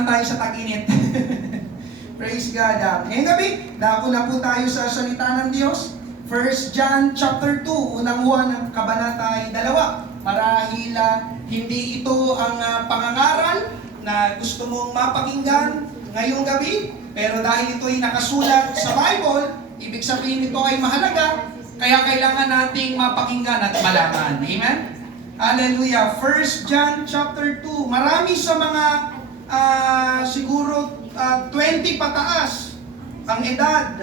naman tayo sa tag-init. Praise God. Ngayong gabi, dako na po tayo sa salita ng Diyos. 1 John chapter 2, unang buwan ng kabanata ay 2. Marahil hindi ito ang pangangaral na gusto mong mapakinggan ngayong gabi, pero dahil ito ay nakasulat sa Bible, ibig sabihin ito ay mahalaga, kaya kailangan nating mapakinggan at malaman. Amen? Hallelujah. 1 John chapter 2. Marami sa mga siguro 20 pataas ang edad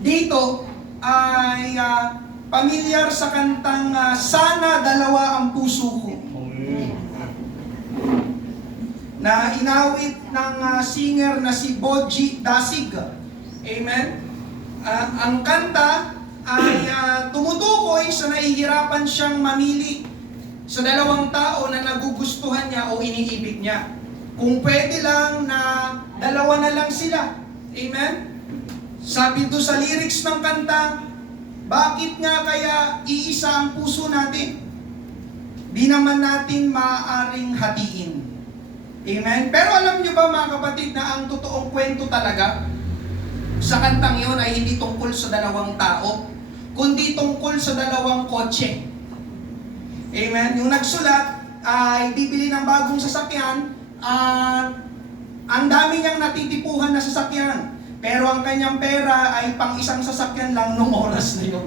dito ay pamilyar sa kantang Sana Dalawa ang Puso Ko, na inawit ng singer na si Boji Dasig. Amen? Ang kanta ay tumutukoy sa nahihirapan siyang mamili sa dalawang tao na nagugustuhan niya o iniibig niya. Kung pwede lang na dalawa na lang sila. Amen? Sabi doon sa lyrics ng kanta, bakit nga kaya iisa ang puso natin? Di naman natin maaaring hatiin. Amen? Pero alam niyo ba mga kapatid na ang totoong kwento talaga sa kantang yun ay hindi tungkol sa dalawang tao, kundi tungkol sa dalawang kotse. Amen? Yung nagsulat ay bibili ng bagong sasakyan, ang dami niyang natitipuhan na sasakyan. Pero ang kanyang pera ay pang isang sasakyan lang nung oras na yun.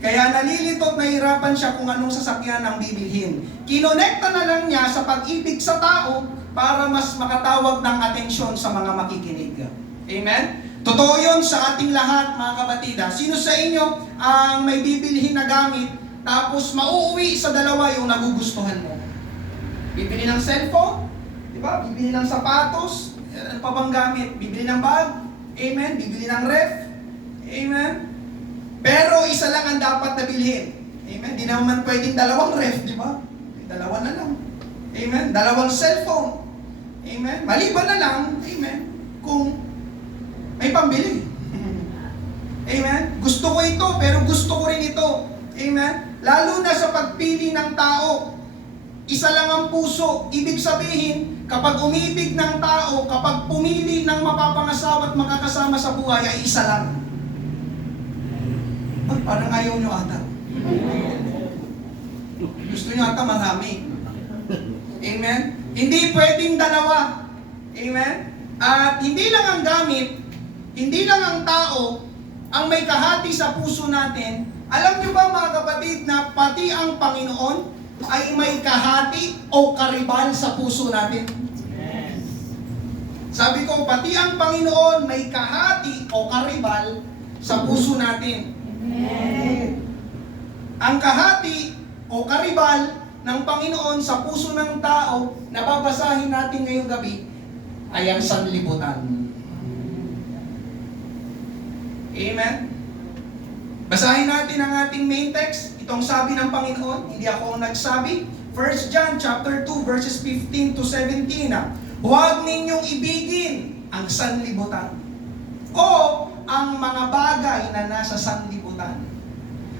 Kaya nalilito at nahirapan siya kung anong sasakyan ang bibilhin. Kinonekta na lang niya sa pag-ibig sa tao para mas makatawag ng atensyon sa mga makikinig. Amen? Totoo yun sa ating lahat, mga kapatid. Sino sa inyo ang may bibilhin na gamit tapos mauuwi sa dalawa yung nagugustuhan mo? Bibili ng cellphone, di ba? Bibili ng sapatos, ano pa bang gamit? Bibili ng bag, amen? Bibili ng ref, amen? Pero isa lang ang dapat na bilhin, amen? Di naman pwedeng dalawang ref, di ba? Dalawa na lang, amen? Dalawang cellphone, amen? Maliban na lang, amen? Kung may pambili. Amen? Gusto ko ito, pero gusto ko rin ito. Amen? Lalo na sa pagpili ng tao, isa lang ang puso. Ibig sabihin, kapag umibig ng tao, kapag pumili ng mapapangasawa at makakasama sa buhay, ay isa lang. Parang ayaw nyo ata. Gusto nyo ata marami. Amen? Hindi pwedeng dalawa. Amen? At hindi lang ang gamit, hindi lang ang tao ang may kahati sa puso natin. Alam nyo ba mga kapatid na pati ang Panginoon ay may kahati o karibal sa puso natin? Yes. Sabi ko, pati ang Panginoon may kahati o karibal sa puso natin. Yes. Ang kahati o karibal ng Panginoon sa puso ng tao na babasahin natin ngayong gabi ay ang sanlibutan. Amen? Basahin natin ang ating main text. Itong sabi ng Panginoon, hindi ako ang nagsabi. 1 John chapter 2 verses 15 to 17. Huwag ninyong ibigin ang sanlibutan o ang mga bagay na nasa sanlibutan.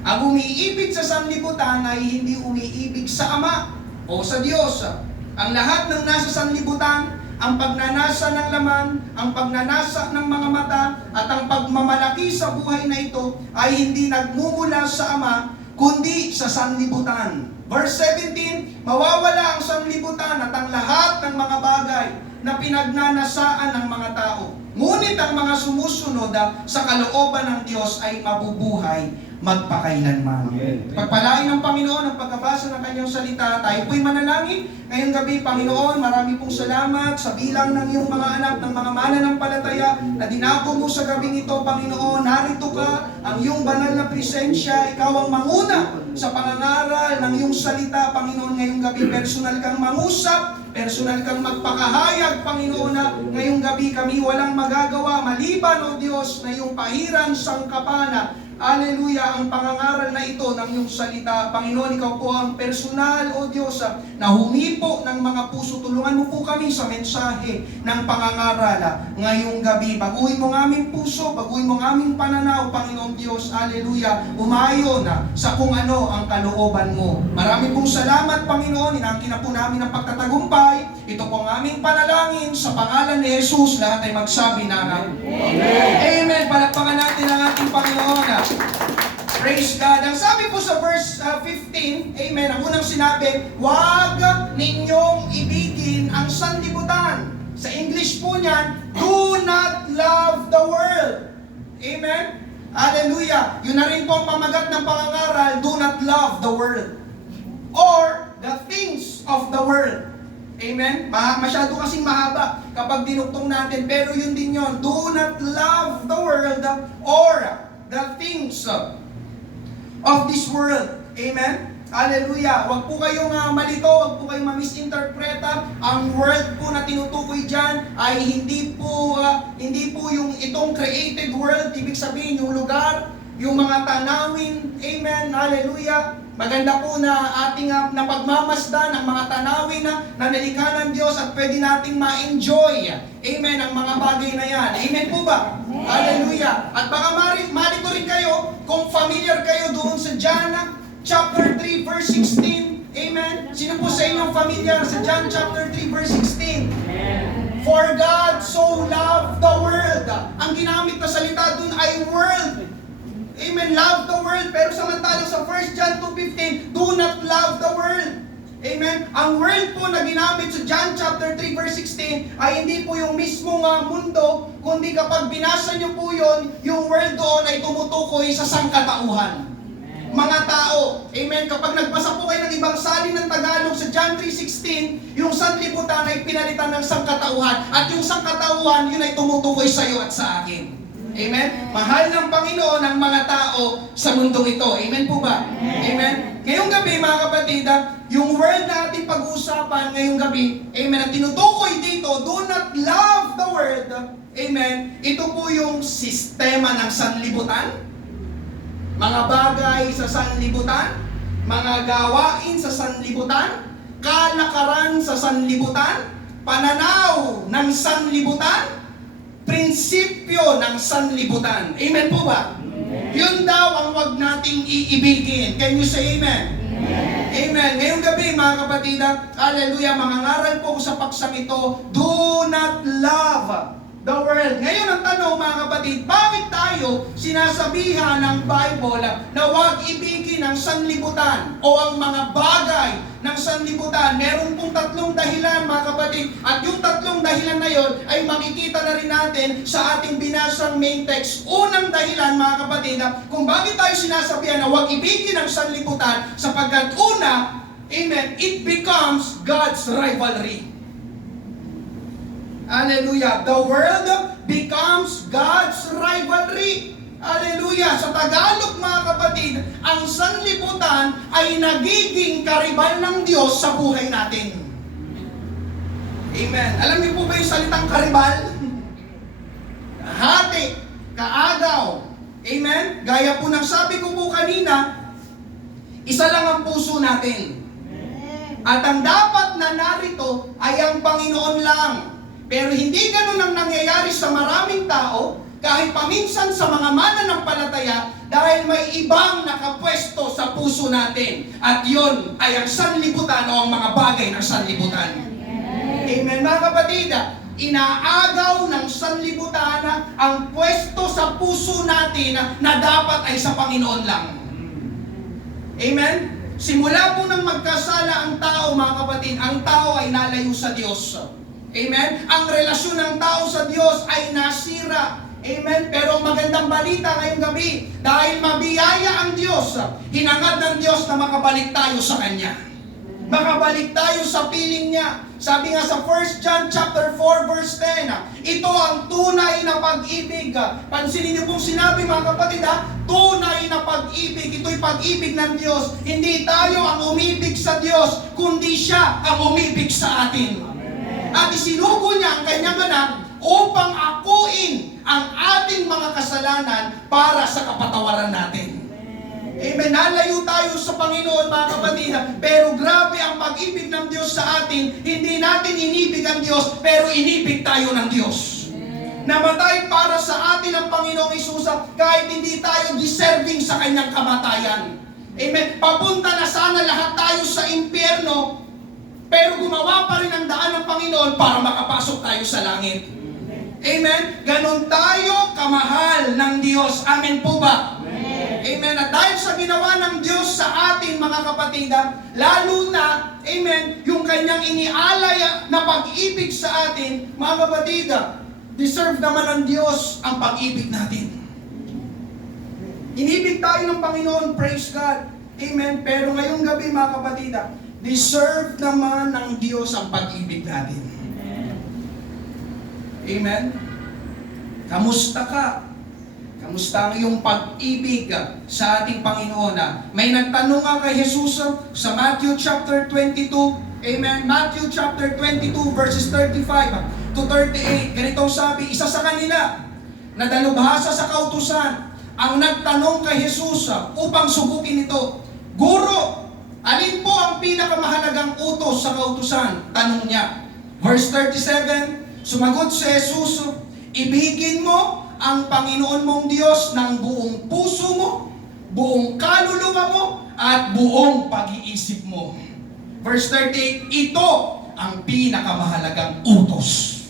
Ang umiibig sa sanlibutan ay hindi umiibig sa Ama o sa Diyos. Ang lahat ng nasa sanlibutan, ang pagnanasa ng laman, ang pagnanasa ng mga mata, at ang pagmamalaki sa buhay na ito ay hindi nagmumula sa Ama, kundi sa sanlibutan. Verse 17, mawawala ang sanlibutan at ang lahat ng mga bagay na pinagnanasaan ng mga tao. Ngunit ang mga sumusunod sa kalooban ng Diyos ay mabubuhay magpakailanman. Pagpalain ng Panginoon ang pagkabasa ng kanyang salita. Tayo po'y manalangin. Ngayong gabi, Panginoon, marami pong salamat sa bilang ng iyong mga anak, ng mga mananampalataya na dinago mo sa gabing ito, Panginoon. Narito ka, ang iyong banal na presensya. Ikaw ang manguna sa pangangaral ng iyong salita, Panginoon. Ngayong gabi, personal kang mangusap, personal kang magpakahayag, Panginoon, na ngayong gabi kami walang magagawa maliban, O Diyos, na iyong pahiran sangkapana Hallelujah, ang pangangaral na ito ng iyong salita. Panginoon, ikaw po ang personal, O Diyos, na humipo ng mga puso. Tulungan mo po kami sa mensahe ng pangangaral ngayong gabi. Baguhin mo ang aming puso, baguhin mo ang aming pananaw, Panginoon Diyos. Hallelujah, umayon sa kung ano ang kalooban mo. Marami pong salamat, Panginoon. Inangkin na po namin ang pagtatagumpay. Ito po ang aming panalangin sa pangalan ni Jesus. Lahat ay magsabi na Amen. Amen. Palakpakan natin ang ating Panginoon. Praise God. Ang sabi po sa verse 15, Amen, ang unang sinabi, huwag ninyong ibigin ang sanlibutan. Sa English po niyan, do not love the world. Amen? Hallelujah. Yun na rin po ang pamagat ng pangangaral, do not love the world. Or the things of the world. Amen? Masyado kasing mahaba kapag dinugtong natin, pero yun din yun. Do not love the world or the things of this world. Amen? Hallelujah. Huwag po kayong malito, huwag po kayong ma-misinterpreta. Ang word po na tinutukoy dyan ay hindi po yung itong created world. Ibig sabihin yung lugar, yung mga tanawin. Amen? Hallelujah. Maganda po na ating napagmamasdan ang mga tanawin na nalikha ng Diyos at pwede nating ma-enjoy. Amen, ang mga bagay na yan. Amen po ba? Amen. Hallelujah. At baka malito rin kayo kung familiar kayo doon sa John chapter 3 verse 16. Amen. Sino po sa inyong familiar sa John chapter 3 verse 16? Amen. For God so loved the world. Ang ginamit na salita doon ay world. Amen. Love the world. Pero samantalang sa 1 John 2:15, do not love the world. Amen. Ang world po na ginamit sa John chapter 3 verse 16 ay hindi po yung mismong mundo, kundi kapag binasa niyo po yun, yung world doon ay tumutukoy sa sangkatauhan. Mga tao. Amen. Kapag nagbasa po kayo ng ibang salin ng Tagalog sa John 3:16, yung sanlibutan ay pinalitan ng sangkatauhan. At yung sangkatauhan, yun ay tumutukoy sa iyo at sa akin. Amen? Mahal ng Panginoon ang mga tao sa mundong ito. Amen po ba? Amen? Ngayong gabi, mga kapatid, yung word na ating pag-uusapan ngayong gabi, amen, ang tinutukoy dito, do not love the world. Amen? Ito po yung sistema ng sanlibutan, mga bagay sa sanlibutan, mga gawain sa sanlibutan, kalakaran sa sanlibutan, pananaw ng sanlibutan, prinsipyo ng sanlibutan. Amen po ba? Amen. Yun daw ang wag nating iibigin. Can you say amen? Amen. Amen. Ngayong gabi, mga kapatid, hallelujah, mangangaral po ko sa paksang ito, do not love the world. Ngayon ang tanong, mga kapatid, bakit tayo sinasabihan ng Bible na huwag ibigin ang sanlibutan o ang mga bagay ng sanlibutan? Meron pong tatlong dahilan, mga kapatid, at yung tatlong dahilan na yon ay makikita na rin natin sa ating binasang main text. Unang dahilan, mga kapatid, kung bakit tayo sinasabihan na huwag ibigin ang sanlibutan, sapagkat una, amen, it becomes God's rivalry. Hallelujah. The world becomes God's rivalry. Hallelujah. Sa Tagalog, mga kapatid, ang sanlibutan ay nagiging karibal ng Diyos sa buhay natin. Amen. Alam niyo po ba yung salitang karibal? Hati, kaagaw. Amen. Gaya po ng sabi ko po kanina, isa lang ang puso natin. At ang dapat na narito ay ang Panginoon lang. Pero hindi ganun ang nangyayari sa maraming tao, kahit paminsan sa mga mananampalataya, dahil may ibang nakapwesto sa puso natin. At yon ay ang sanlibutan o ang mga bagay ng sanlibutan. Amen, mga kapatid. Inaagaw ng sanlibutan ang pwesto sa puso natin na dapat ay sa Panginoon lang. Amen? Simula po nang magkasala ang tao, mga kapatid, ang tao ay nalayo sa Diyos. Amen? Ang relasyon ng tao sa Diyos ay nasira. Amen? Pero magandang balita ngayong gabi, dahil mabiyaya ang Diyos, hinangad ng Diyos na makabalik tayo sa Kanya. Makabalik tayo sa piling niya. Sabi nga sa 1 John chapter 4 verse 10, ito ang tunay na pag-ibig. Pansinin niyo pong sinabi, mga kapatid, tunay na pag-ibig. Ito'y pag-ibig ng Diyos. Hindi tayo ang umibig sa Diyos, kundi siya ang umibig sa atin. At isinugo niya ang kanyang anak upang akuin ang ating mga kasalanan para sa kapatawaran natin. Amen. Nalayo tayo sa Panginoon, mga kapatid, pero grabe ang pag-ibig ng Diyos sa atin. Hindi natin inibig ang Diyos, pero inibig tayo ng Diyos. Namatay para sa atin ang Panginoong Hesus kahit hindi tayo deserving sa kanyang kamatayan. Amen. Papunta na sana lahat tayo sa impyerno, pero gumawa pa rin ang daan ng Panginoon para makapasok tayo sa langit. Amen. Ganon tayo kamahal ng Diyos. Amen po ba? Amen. At dahil sa ginawa ng Diyos sa atin, mga kapatid, lalo na, amen, yung kanyang inialay na pag-ibig sa atin, mga kapatid, deserve naman ng Diyos ang pag-ibig natin. Inibig tayo ng Panginoon, praise God. Amen. Pero ngayong gabi, mga kapatid, deserve naman ng Diyos ang pag-ibig natin. Amen. Kamusta ka? Kamusta ang iyong pag-ibig sa ating Panginoon? May nagtanong nga kay Jesus sa Matthew chapter 22. Amen. Matthew chapter 22 verses 35 to 38. Ganitong sabi, isa sa kanila na dalubhasa sa kautusan ang nagtanong kay Jesus upang subukin ito. Guro, alin po ang pinakamahalagang utos sa kautusan? Tanong niya. Verse 37, sumagot si Jesus, ibigin mo ang Panginoon mong Diyos ng buong puso mo, buong kaluluwa mo, at buong pag-iisip mo. Verse 38, ito ang pinakamahalagang utos.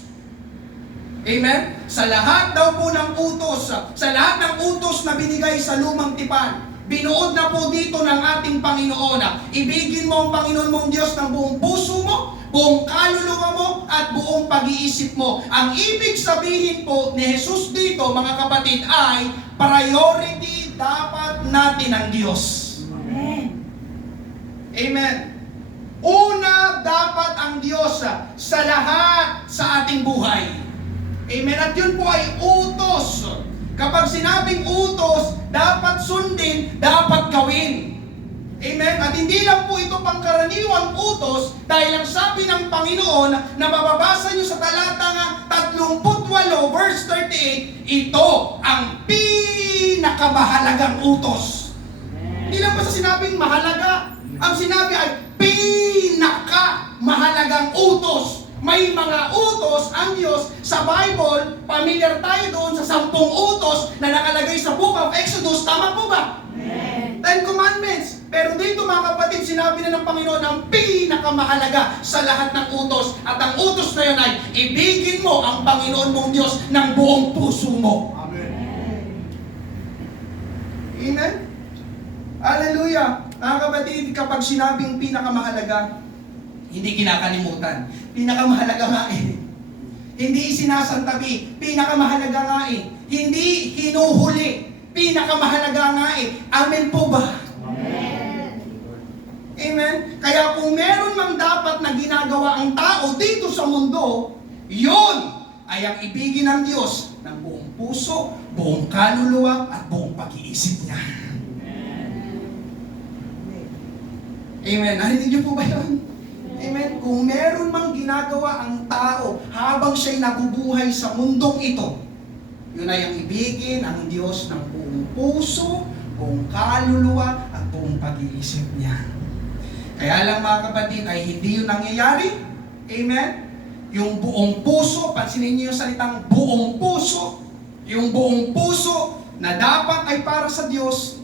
Amen? Sa lahat daw po ng utos, sa lahat ng utos na binigay sa lumang tipan, binuod na po dito ng ating Panginoon. Ibigin mo ang Panginoon mong Diyos ng buong puso mo, buong kaluluwa mo, at buong pag-iisip mo. Ang ibig sabihin po ni Jesus dito, mga kapatid, ay priority dapat natin ang Diyos. Amen. Amen. Una dapat ang Diyos sa lahat sa ating buhay. Amen. At yun po ay utos. Kapag sinabing utos, dapat sundin, dapat gawin. Amen? At hindi lang po ito pangkaraniwang utos dahil ang sabi ng Panginoon na mababasa nyo sa talatang 38 verse 38, ito ang pinakamahalagang utos. Hindi lang po sa sinabing mahalaga, ang sinabi ay pinakamahalagang utos. May mga utos ang Diyos sa Bible, familiar tayo doon sa 10 utos na nakalagay sa Book of Exodus. Tama po ba? Amen. 10 Commandments. Pero dito, mga kapatid, sinabi na ng Panginoon ang pinakamahalaga sa lahat ng utos. At ang utos na yun ay, ibigin mo ang Panginoon mong Diyos ng buong puso mo. Amen. Amen? Hallelujah. Mga kapatid, kapag sinabing pinakamahalaga, hindi kinakalimutan. Pinakamahalaga nga eh. Hindi sinasantabi. Pinakamahalaga nga eh. Hindi hinuhuli. Pinakamahalaga nga eh. Amen po ba? Amen. Amen? Kaya kung meron mang dapat na ginagawa ang tao dito sa mundo, yun ay ang ibigin ng Diyos ng buong puso, buong kaluluwa, at buong pag-iisip niya. Amen. Narinig niyo po ba yun? Amen. Kung meron mang ginagawa ang tao habang siya'y nabubuhay sa mundong ito, yun ay ang ibigin ang Diyos ng buong puso, buong kaluluwa, at buong pag-iisip niya. Kaya lang, mga kapatid, ay hindi yun nangyayari. Amen. Yung buong puso, pansinin niyo yung salitang buong puso, yung buong puso na dapat ay para sa Diyos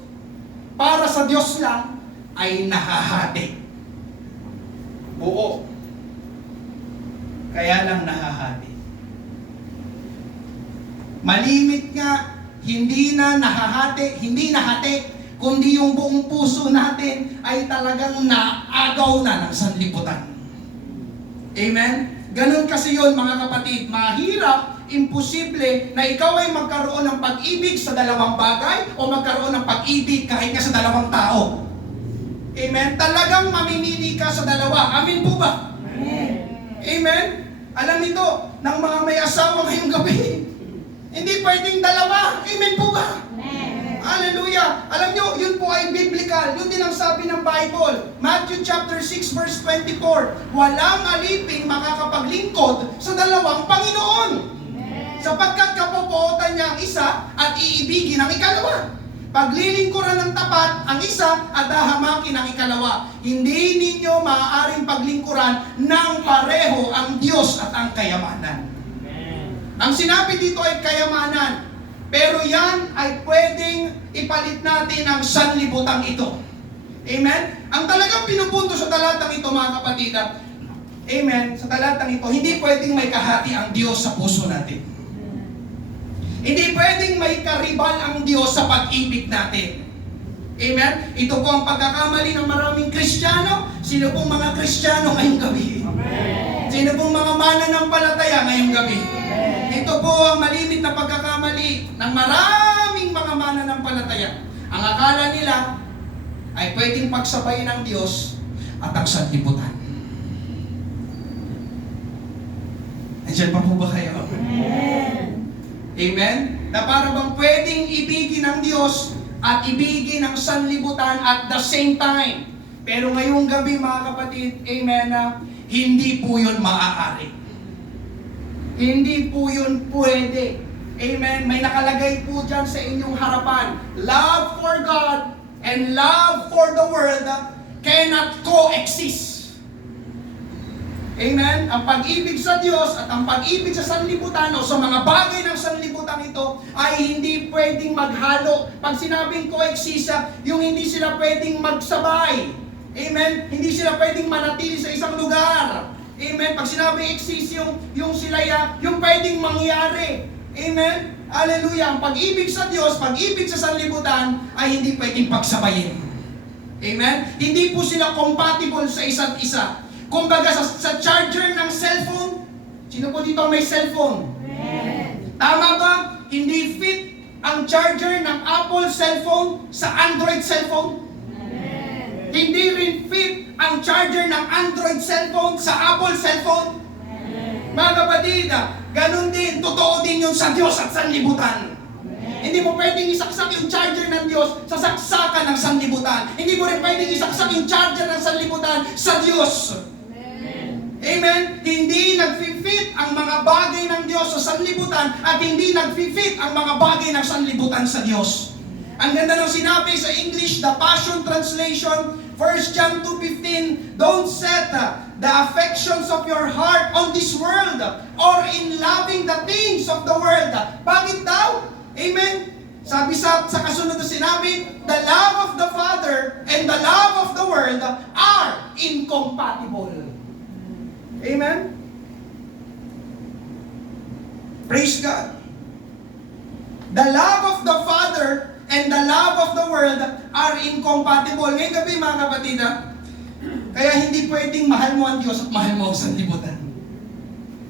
lang, ay nahahati. Buo. Kaya lang nahahati. Malimit nga, hindi nahati, kundi yung buong puso natin ay talagang naagaw na ng sanlibutan. Amen? Ganun kasi yun, mga kapatid. Mahirap, imposible na ikaw ay magkaroon ng pag-ibig sa dalawang bagay o magkaroon ng pag-ibig kahit nga sa dalawang tao. Amen? Talagang mamimili ka sa dalawa. Amen po ba? Amen. Amen? Alam nito, ng mga may asawa ngayong gabi, hindi pwedeng dalawa. Amen po ba? Amen. Hallelujah. Alam nyo, yun po ay biblical. Yun din ang sabi ng Bible. Matthew chapter 6 verse 24. Walang aliping makakapaglingkod sa dalawang Panginoon. Amen. Sapagkat kapopotan isa at iibigin ang ikalawa. Paglilingkuran ng tapat ang isa at hahamakin ang ikalawa. Hindi ninyo maaaring paglingkuran ng pareho ang Diyos at ang kayamanan. Ang sinabi dito ay kayamanan. Pero yan ay pwedeng ipalit natin ang sanlibutang ito. Amen? Ang talagang pinupunto sa talatang ito, mga kapatid, amen, sa talatang ito, hindi pwedeng may kahati ang Diyos sa puso natin. Hindi pwedeng may karibal ang Diyos sa pag-ibig natin. Amen? Ito po ang pagkakamali ng maraming Kristiyano. Sino pong mga Kristiyano ngayong gabi? Amen. Sino pong mga mananampalataya ngayong gabi? Amen. Ito po ang malimit na pagkakamali ng maraming mga mananampalataya. Ang akala nila ay pwedeng pagsabayin ng Diyos at ang sanlibutan. Nandiyan pa po ba kayo? Amen. Amen? Na para bang pwedeng ibigin ng Diyos at ibigin ang sanlibutan at the same time. Pero ngayong gabi, mga kapatid, amen, na hindi po yun maaari. Hindi po yun pwede. Amen? May nakalagay po dyan sa inyong harapan. Love for God and love for the world cannot coexist. Amen? Ang pag-ibig sa Diyos at ang pag-ibig sa sanlibutan o sa mga bagay ng sanlibutan ito ay hindi pwedeng maghalo. Pag sinabing coexist, yung hindi sila pwedeng magsabay. Amen? Hindi sila pwedeng manatili sa isang lugar. Amen? Pag sinabing exist, yung sila, yung pwedeng mangyari. Amen? Hallelujah! Ang pag-ibig sa Diyos, pag-ibig sa sanlibutan ay hindi pwedeng pagsabayin. Amen? Hindi po sila compatible sa isa't isa. Kumbaga sa charger ng cellphone, sino po dito may cellphone? Amen. Tama ba? Hindi fit ang charger ng Apple cellphone sa Android cellphone? Amen. Hindi rin fit ang charger ng Android cellphone sa Apple cellphone? Amen. Mga kapatid, ganun din, totoo din yun sa Diyos at sanlibutan. Amen. Hindi mo pwedeng isaksak yung charger ng Diyos sa saksakan ng sanlibutan. Hindi mo rin pwedeng isaksak yung charger ng sanlibutan sa Diyos. Amen? Hindi nag-fit ang mga bagay ng Diyos sa sanlibutan at hindi nag-fit ang mga bagay ng sanlibutan sa Diyos. Ang ganda ng sinabi sa English, the Passion Translation, 1 John 2:15, don't set the affections of your heart on this world or in loving the things of the world. Bakit daw? Amen? Sabi sa kasunod na sinabi, the love of the Father and the love of the world are incompatible. Amen? Praise God. The love of the Father and the love of the world are incompatible. Ngayong gabi, mga kapatid, kaya hindi pwedeng mahal mo ang Diyos at mahal mo ang sanlibutan.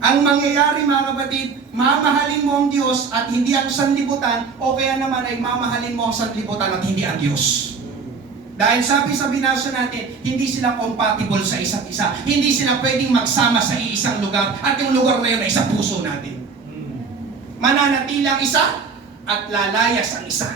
Ang mangyayari, mga kapatid, mamahalin mo ang Diyos at hindi ang sanlibutan, o kaya naman ay mamahalin mo ang sanlibutan at hindi ang Diyos. Dahil sabi sa binasa natin, hindi sila compatible sa isa't isa. Hindi sila pwedeng magsama sa iisang lugar at yung lugar na yun ay sa puso natin. Mananatili ang isa at lalayas ang isa.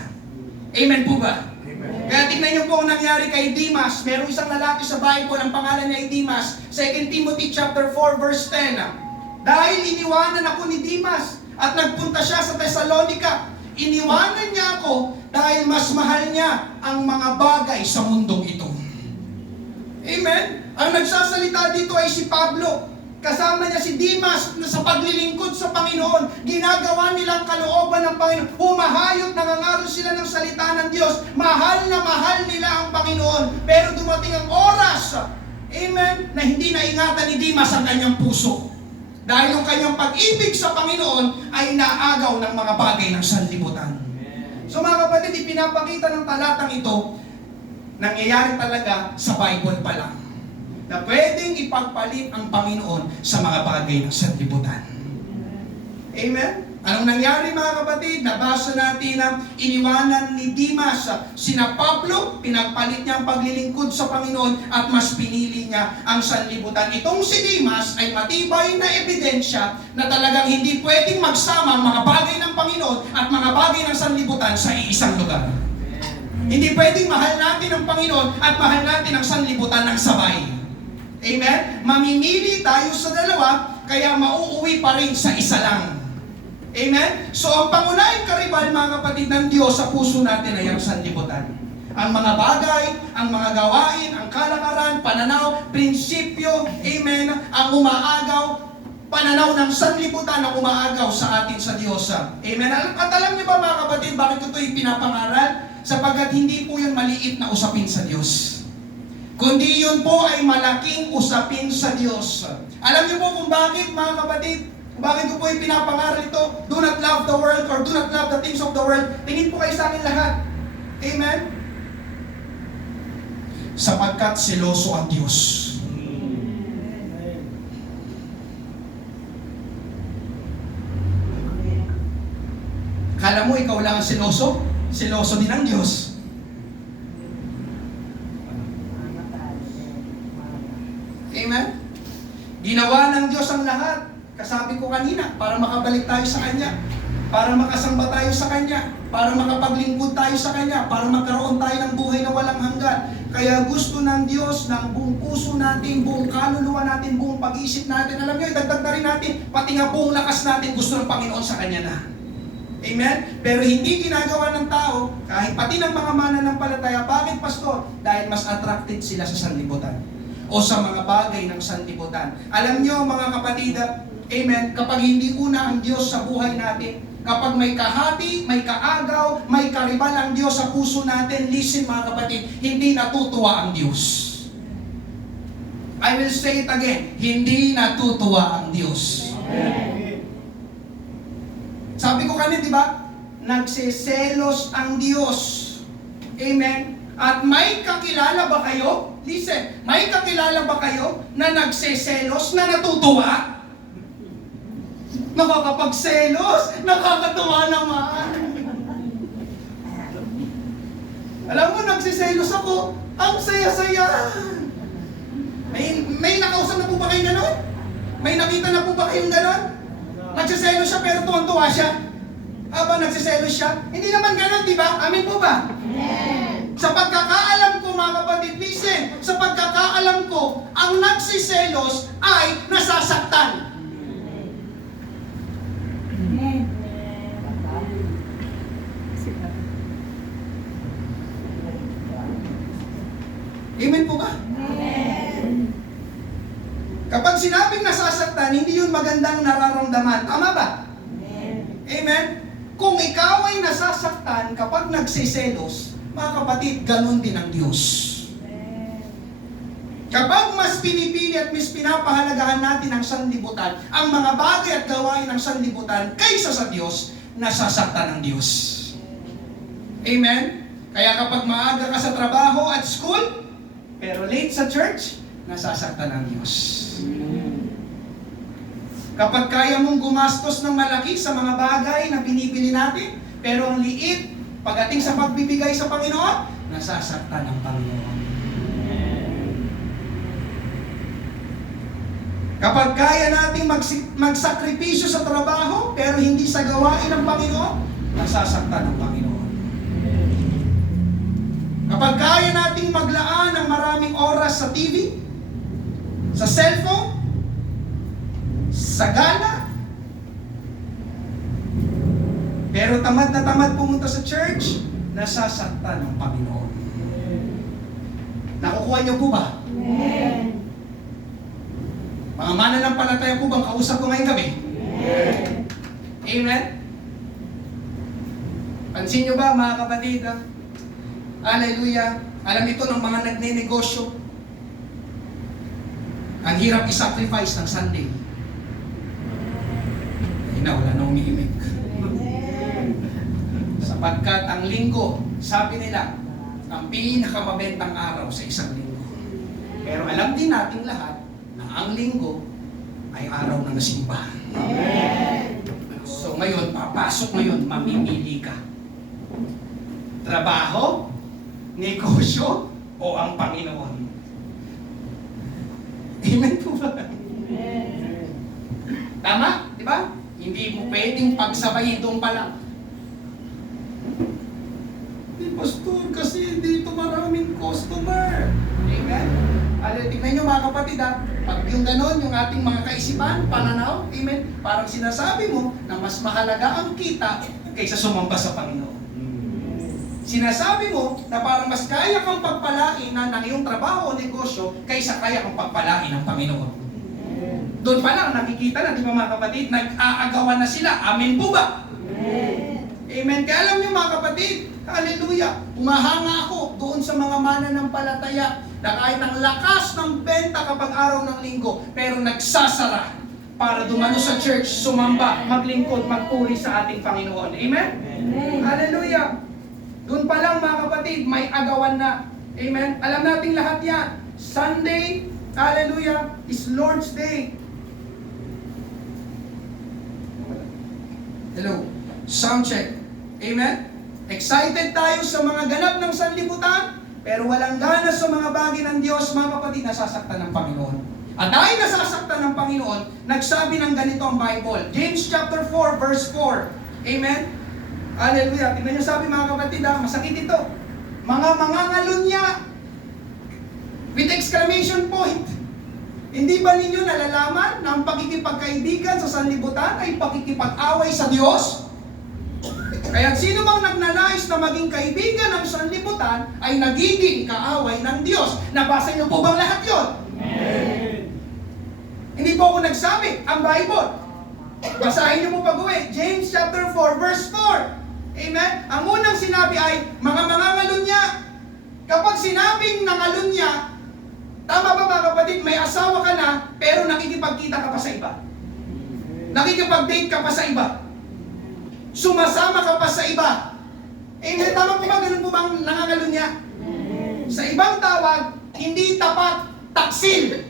Amen po ba? Amen. Kaya tingnan niyo po ang nangyari kay Demas. Merong isang lalaki sa Bible, ang pangalan niya ay Demas. 2 Timothy chapter 4 verse 10. Dahil iniwanan ako ni Demas at nagpunta siya sa Thessalonica. Iniwanan niya ako dahil mas mahal niya ang mga bagay sa mundong ito. Amen? Ang nagsasalita dito ay si Pablo. Kasama niya si Demas na sa paglilingkod sa Panginoon. Ginagawa nilang kalooban ng Panginoon. Humahayot, nangangaral sila ng salita ng Diyos. Mahal na mahal nila ang Panginoon. Pero dumating ang oras, amen, na hindi naingatan ni Demas ang kanyang puso. Dahil yung kanyang pag-ibig sa Panginoon ay naagaw ng mga bagay ng sanlibutan. So mga kapatid, ipinapakita ng talatang ito, nangyayari talaga sa Bible pa lang. Na pwedeng ipagpalit ang Panginoon sa mga bagay ng sanlibutan. Amen? Anong nangyari, mga kapatid? Nabasa natin na iniwanan ni Demas sina Pablo, pinagpalit niya ang paglilingkod sa Panginoon at mas pinili niya ang sanlibutan. Itong si Demas ay matibay na ebidensya na talagang hindi pwedeng magsama ang mga bagay ng Panginoon at mga bagay ng sanlibutan sa iisang lugar. Hindi pwedeng mahal natin ang Panginoon at mahal natin ang sanlibutan ng sabay. Amen? Mamimili tayo sa dalawa, kaya mauuwi pa rin sa isa lang. Amen? So ang pangunahing karibal, mga kapatid, ng Diyos sa puso natin ay ang sanlibutan. Ang mga bagay, ang mga gawain, ang kalakaran, pananaw, prinsipyo, amen, ang umaagaw, pananaw ng sanlibutan na umaagaw sa atin sa Diyos. Amen? At alam niyo ba, mga kapatid, bakit ito ipinapangaral? Sapagkat hindi po yung maliit na usapin sa Diyos, kundi yun po ay malaking usapin sa Diyos. Alam niyo po kung bakit, mga kapatid? Bakit ko po ipinapangaral ito? Do not love the world or do not love the things of the world. Tingin po kayo sa akin lahat. Amen? Sapagkat seloso ang Diyos. Kala mo ikaw lang ang seloso? Seloso din ang Diyos. Amen? Ginawa ng Diyos ang lahat. Kasabi ko kanina, para makabalik tayo sa Kanya, para makasamba tayo sa Kanya, para makapaglingkod tayo sa Kanya, para magkaroon tayo ng buhay na walang hanggan. Kaya gusto ng Diyos ng buong puso natin, buong kaluluwa natin, buong pag-iisip natin. Alam niyo, idagdag na rin natin, pati nga buong lakas natin gusto ng Panginoon sa Kanya na. Amen? Pero hindi ginagawa ng tao, kahit pati ng mga mananampalataya. Bakit, Pastor? Dahil mas attracted sila sa sanlibutan o sa mga bagay ng sanlibutan. Alam niyo, mga kapatid, amen, kapag hindi una ang Diyos sa buhay natin, kapag may kahati, may kaagaw, may karibal ang Diyos sa puso natin, listen mga kapatid, hindi natutuwa ang Diyos. I will say it again, hindi natutuwa ang Diyos. Amen. Sabi ko kanina, di ba? Nagseselos ang Diyos. Amen. At may kakilala ba kayo? Listen, may kakilala ba kayo na nagseselos, na natutuwa? Nakakapagselos, nakakatuwa naman. Alam mo, nagsiselos ako, ang saya-saya. May nakausap na po ba kayong gano'n? May nakita na po ba kayong gano'n? Nagsiselos siya pero tuwang-tuwa siya. Aba, nagsiselos siya? Hindi naman gano'n, di ba? Amin po ba? Amen. Sa pagkakaalam ko, mga kapatid, listen, sa pagkakaalam ko, ang nagsiselos ay nasasaktan. Amen po ba? Amen. Kapag sinabing nasasaktan, hindi yun magandang nararamdaman. Tama ba? Amen. Amen. Kung ikaw ay nasasaktan kapag nagsiselos, mga kapatid, ganun din ang Diyos. Amen. Kapag mas pinipili at mas pinapahalagahan natin ang sanlibutan, ang mga bagay at gawain ng sanlibutan kaysa sa Diyos, nasasaktan ang Diyos. Amen? Kaya kapag maaga ka sa trabaho at school, pero late sa church, nasasaktan ang Diyos. Kapag kaya mong gumastos ng malaki sa mga bagay na binibili natin, pero ang liit, pagdating sa pagbibigay sa Panginoon, nasasaktan ang Panginoon. Kapag kaya nating magsakripisyo sa trabaho, pero hindi sa gawain ng Panginoon, nasasaktan ang Panginoon. Kapag kaya nating maglaan ng maraming oras sa TV, sa cellphone, sa gala, pero tamad na tamad pumunta sa church, nasasaktan ng Panginoon. Nakukuha niyo po ba? Amen. Mga mananampalataya po bang kausap ko ngayong gabi? Amen. Amen? Pansin niyo ba, mga kapatid? Hallelujah. Alam ito ng mga nagne-negosyo. Ang hirap i-sacrifice ng Sunday. Ay na, wala na umiimik. Sapagkat ang linggo, sabi nila, ang pinakamabentang araw sa isang linggo. Pero alam din natin lahat na ang linggo ay araw ng simbahan. So ngayon, papasok ngayon, mamimili ka. Trabaho, negosyo, o ang Panginoon? Amen po ba? Amen. Tama? Di ba? Hindi mo pwedeng pagsabayin doon pala. Pastor, kasi dito maraming customer. Amen? Tignan nyo mga kapatid ha, pag yung ganon, yung ating mga kaisipan, pananaw, amen, parang sinasabi mo na mas mahalaga ang kita kaysa sumamba sa Panginoon. Sinasabi mo na parang mas kaya kang pagpalain ng iyong trabaho o negosyo kaysa kaya kang pagpalain ng Panginoon. Doon pa lang nakikita na, di ba mga kapatid, nag-aagawan na sila. Amen po ba? Amen. Kaya alam niyo mga kapatid, hallelujah, umahanga ako doon sa mga mananampalataya na kahit ang lakas ng benta kapag araw ng linggo, pero nagsasara para dumalo sa church, sumamba, maglingkod, magpuri sa ating Panginoon. Amen? Hallelujah. Doon pa lang mga kapatid, may agawan na. Amen? Alam nating lahat yan. Sunday, hallelujah, is Lord's Day. Hello. Sound check. Amen? Excited tayo sa mga ganap ng sanlibutan, pero walang gana sa mga bagay ng Diyos, mga kapatid, nasasaktan ng Panginoon. At dahil nasasaktan ng Panginoon, nagsabi ng ganito ang Bible. James chapter 4, verse 4. Amen? Hallelujah. Tingnan niyo sabi mga kapatid, masakit ito. Mga mangangalunya. With exclamation point. Hindi ba ninyo nalalaman na ang pakikipagkaibigan sa sanlibutan ay pakikipag-away sa Diyos? Kaya sino bang nagnanais na maging kaibigan ng sanlibutan ay nagiging kaaway ng Diyos. Nabasa niyo po bang lahat yun? Hindi po ako nagsabi, ang Bible. Basahin niyo po pag-uwi. James chapter 4, verse 4. Amen? Ang unang sinabi ay, mga mangangalunya. Kapag sinabing nangalunya, tama ba mga kapatid, may asawa ka na, pero nakikipagkita ka pa sa iba. Nakikipag-date ka pa sa iba. Sumasama ka pa sa iba. Amen? Tama po ba, ganun po bang nangangalunya? Sa ibang tawag, hindi tapat, taksil.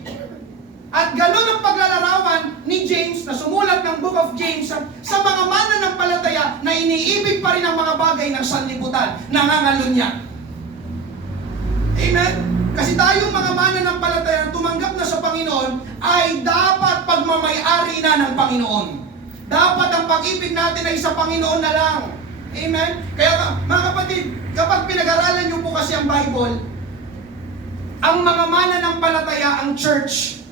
At gano'n ang paglalarawan ni James na sumulat ng Book of James sa mga mananampalataya na iniibig pa rin ang mga bagay ng sanlibutan, nangangalunya. Amen? Kasi tayong mga mananampalataya na tumanggap na sa Panginoon ay dapat pagmamay-ari na ng Panginoon. Dapat ang pag-ibig natin ay sa Panginoon na lang. Amen? Kaya mga kapatid, kapag pinag-aralan niyo po kasi ang Bible, ang mga mananampalataya, ang church,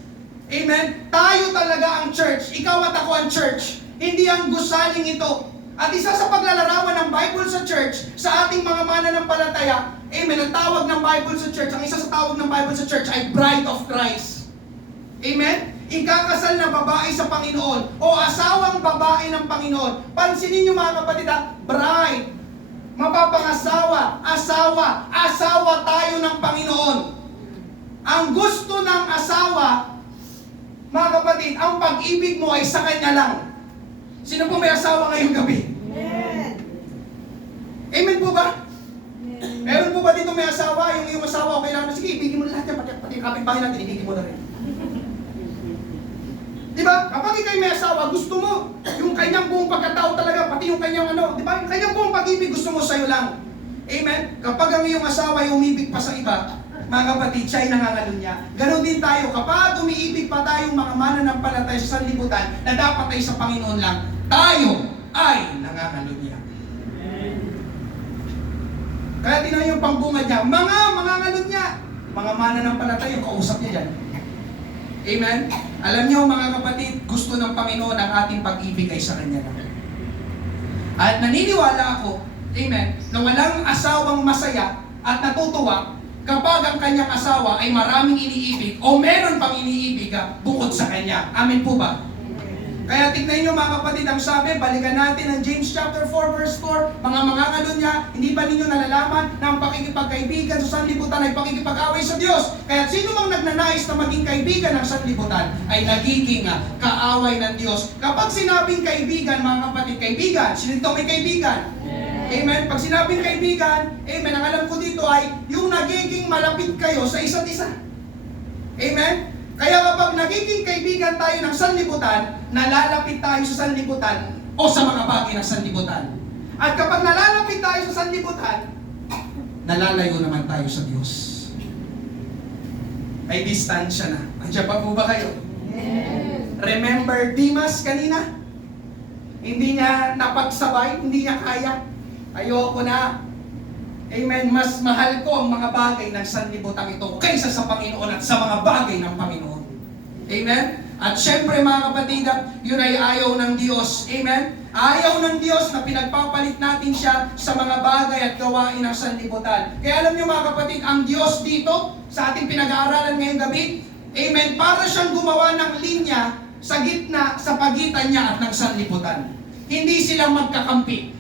amen? Tayo talaga ang church. Ikaw at ako ang church. Hindi ang gusaling ito. At isa sa paglalarawan ng Bible sa church, sa ating mga mananampalataya, amen, ang tawag ng Bible sa church, ang isa sa tawag ng Bible sa church ay Bride of Christ. Amen? Ikakasal na babae sa Panginoon o asawang babae ng Panginoon. Pansinin niyo mga kapatid, bride, mapapangasawa, asawa tayo ng Panginoon. Ang gusto ng asawa, mga kapatid, ang pag-ibig mo ay sa kanya lang. Sino po may asawa ngayong gabi? Amen. Amen po ba? Amen. Meron po ba dito may asawa? Yung iyong asawa, okay lang. Sige, ibigin mo na lahat yan. Pati yung kapitbahay natin, ibigin mo na rin. Diba? Kapag ikay may asawa, gusto mo yung kanyang buong pagkatao talaga, pati yung kanyang diba? Yung kanyang buong pag-ibig, gusto mo sa'yo lang. Amen? Kapag ang iyong asawa ay umibig pa sa iba, mga kapatid, siya ay nangangalunya. Ganon din tayo. Kapag umiibig pa tayong mga mananampalataya sa sanlibutan na dapat ay sa Panginoon lang, tayo ay nangangalunya. Kaya tingnan yung pangbunga niya, mga mangangalunya, mga mananampalataya, yung kausap niya dyan. Amen? Alam niyo mga kapatid, gusto ng Panginoon ang ating pag-ibig ay sa Kanya lang. At naniniwala ako, amen, na walang asawang masaya at natutuwa kapag ang kanyang asawa ay maraming iniibig o meron pang iniibig bukod sa kanya. Amen po ba? Kaya tignan nyo mga kapatid, ang sabi, balikan natin ang James chapter 4 verse 4, mga mangangalunya, hindi ba ninyo nalalaman na ang pakikipagkaibigan sa sanlibutan ay pakikipag-away sa Diyos? Kaya sino mang nagnanais na maging kaibigan ng sanlibutan ay nagiging kaaway ng Diyos. Kapag sinabing kaibigan, mga kapatid, kaibigan, sino ito may kaibigan? Amen. Pag sinabing kaibigan, amen, ang alam ko dito ay yung nagiging malapit kayo sa isa't isa. Amen. Kaya kapag nagiging kaibigan tayo ng sanlibutan, nalalapit tayo sa sanlibutan o sa mga bagay ng sanlibutan. At kapag nalalapit tayo sa sanlibutan, nalalayo naman tayo sa Diyos. Ay distansya na. Andiyan pa po ba kayo? Yes. Remember Demas kanina? Hindi niya napagsabay, hindi niya kaya. Ayoko na. Amen. Mas mahal ko ang mga bagay ng sanlibutan ito kaysa sa Panginoon at sa mga bagay ng Panginoon. Amen? At syempre mga kapatid, yun ay ayaw ng Diyos. Amen? Ayaw ng Diyos na pinagpapalit natin siya sa mga bagay at gawain ng sanlibutan. Kaya alam niyo mga kapatid, ang Diyos dito sa ating pinag-aaralan ngayong gabi, amen, para siyang gumawa ng linya sa gitna, sa pagitan niya at ng sanlibutan. Hindi silang magkakampi.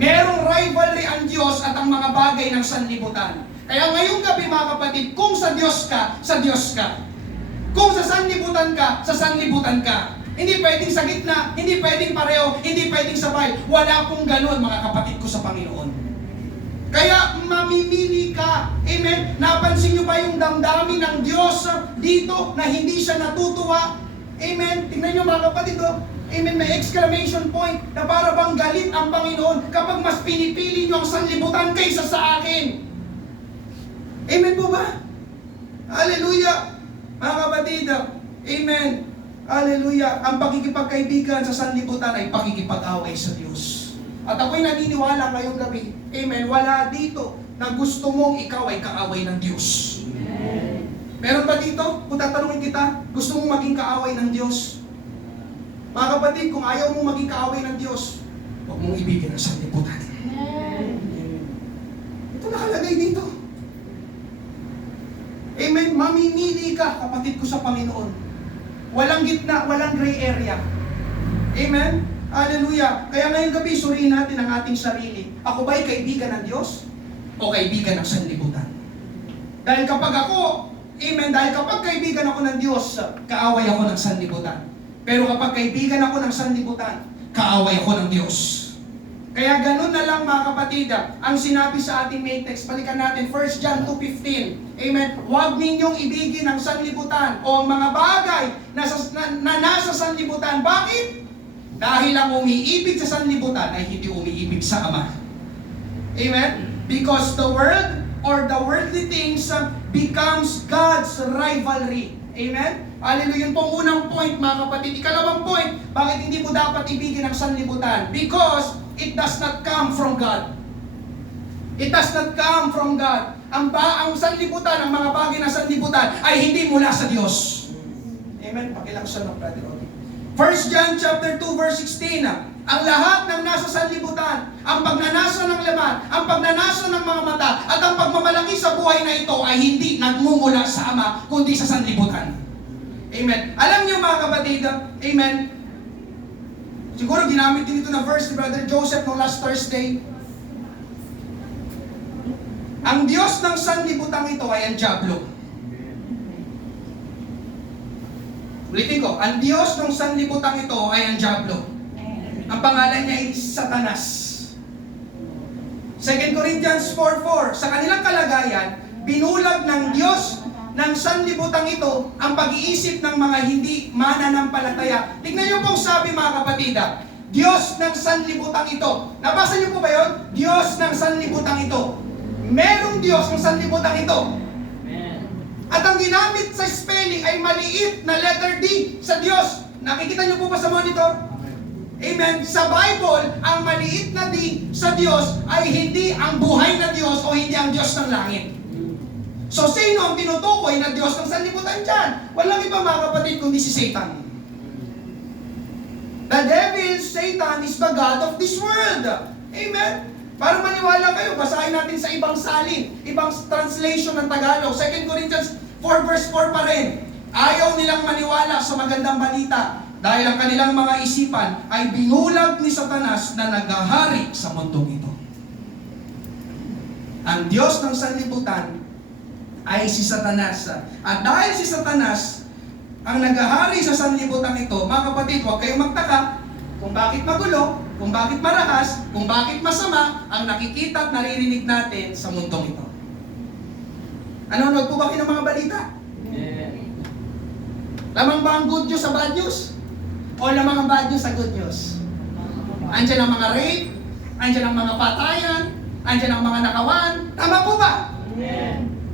Merong rivalry ang Diyos at ang mga bagay ng sanlibutan. Kaya ngayong gabi mga kapatid, kung sa Diyos ka, sa Diyos ka. Kung sa sanlibutan ka, sa sanlibutan ka. Hindi pwedeng sa gitna, hindi pwedeng pareho, hindi pwedeng sabay. Wala pong ganun mga kapatid ko sa Panginoon. Kaya mamimili ka. Amen? Napansin nyo ba yung damdamin ng Diyos dito na hindi siya natutuwa? Amen? Tingnan nyo mga kapatid, oh. Amen, may exclamation point na para bang galit ang Panginoon kapag mas pinipili nyo ang sanlibutan kaysa sa akin. Amen po ba? Hallelujah! Mga kapatid, amen. Hallelujah! Ang pakikipagkaibigan sa sanlibutan ay pakikipag-away sa Diyos. At ako'y naniniwala ngayong gabi, amen, wala dito na gusto mong ikaw ay kaaway ng Diyos. Amen. Meron ba dito? Kung tatanungin kita, gusto mong maging kaaway ng Diyos? Mga kapatid, kung ayaw mong maging kaaway ng Diyos, huwag mong ibigin ang sanlibutan. Ito nakalagay dito. Amen. Mamimili ka, kapatid ko sa Panginoon. Walang gitna, walang gray area. Amen. Hallelujah. Kaya ngayong gabi, suriin natin ang ating sarili. Ako ba'y kaibigan ng Diyos? O kaibigan ng sanlibutan? Dahil kapag ako, amen, dahil kapag kaibigan ako ng Diyos, kaaway ako ng sanlibutan. Pero kapag kaibigan ako ng sanlibutan, kaaway ako ng Diyos. Kaya ganun na lang mga kapatid, ang sinabi sa ating main text, balikan natin, 1 John 2:15. Amen. Huwag ninyong ibigin ang sanlibutan o ang mga bagay na nasa sanlibutan. Bakit? Dahil ang umiibig sa sanlibutan ay hindi umiibig sa Ama. Amen? Because the world or the worldly things becomes God's rivalry. Amen? Hallelujah. Yun pong unang point mga kapatid. Ikalawang point, bakit hindi mo dapat ibigin ang sanlibutan? Because it does not come from God. It does not come from God. Ang sanlibutan, ang mga bagay na sanlibutan ay hindi mula sa Diyos. Amen? Pakilaksan ng brother Odi. 1 John chapter 2 verse 16. Ang lahat ng nasa sanlibutan, ang pagnanasa ng laman, ang pagnanasa ng mga mata, at ang pagmamalaki sa buhay na ito ay hindi nagmumula sa Ama, kundi sa sanlibutan. Amen. Alam niyo mga kapatid, amen, siguro ginamit din ito na verse ni Brother Joseph no last Thursday. Ang Diyos ng sanlibutan ito ay ang Diablo. Ulitin ko, ang Diyos ng sanlibutan ito ay ang Diablo. Ang pangalan niya ay Satanas. 2 Corinthians 4:4, sa kanilang kalagayan, binulag ng Diyos ng sanlibutan ito ang pag-iisip ng mga hindi mananampalataya. Tignan niyo pong sabi mga kapatid, Diyos ng sanlibutan ito. Nabasa niyo po ba yun? Diyos ng sanlibutan ito. Merong Diyos ng sanlibutan ito. At ang ginamit sa spelling ay maliit na letter D sa Diyos. Nakikita niyo po ba sa monitor? Amen. Sa Bible, ang maliit na D sa Diyos ay hindi ang buhay na Diyos o hindi ang Diyos ng langit. So, sino ang tinutukoy na Diyos ng sanlibutan dyan? Walang iba mga kapatid kundi si Satan. The devil, Satan, is the God of this world. Amen. Para maniwala kayo, basahin natin sa ibang salin, ibang translation ng Tagalog. 2 Corinthians 4 verse 4 pa rin. Ayaw nilang maniwala sa magandang balita dahil ang kanilang mga isipan ay binulag ni Satanas na naghahari sa mundong ito. Ang Diyos ng sanlibutan ay si Satanas. At dahil si Satanas ang naghahari sa sanlibutan ito, mga kapatid, huwag kayong magtaka kung bakit magulo, kung bakit marahas, kung bakit masama ang nakikita at naririnig natin sa mundong ito. Nanonood po ba kayo ng mga balita? Lamang ba ang good news sa bad news? O lamang ang bad news sa good news? Andiyan ang mga rape, andiyan ang mga patayan, andiyan ang mga nakawan. Tama po ba?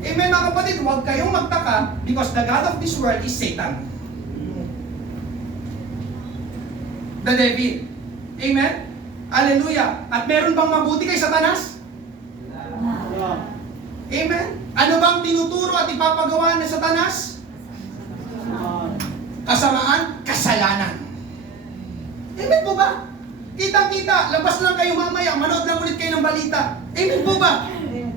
Amen mga kapatid, huwag kayong magtaka because the God of this world is Satan. The devil. Amen? Hallelujah. At meron bang mabuti kay Satanas? Amen? Ano bang tinuturo at ipapagawa ng Satanas? Kasamaan, kasalanan. Amen po ba? Kitang-kita, labas lang kayo mamaya, manood lang ulit kayo ng balita. Amen po ba?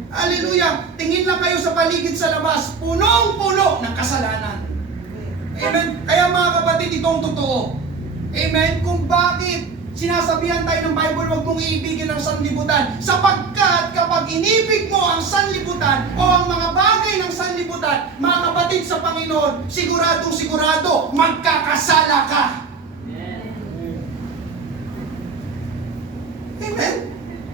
Hallelujah! Tingin lang kayo sa paligid sa labas, punong-puno ng kasalanan. Amen? Kaya mga kapatid, itong totoo. Amen? Kung bakit sinasabihan tayo ng Bible, huwag mong iibigin ang sanlibutan. Sapagkat kapag inibig mo ang sanlibutan o ang mga bagay ng sanlibutan, mga kapatid sa Panginoon, siguradong sigurado, magkakasala ka. Amen?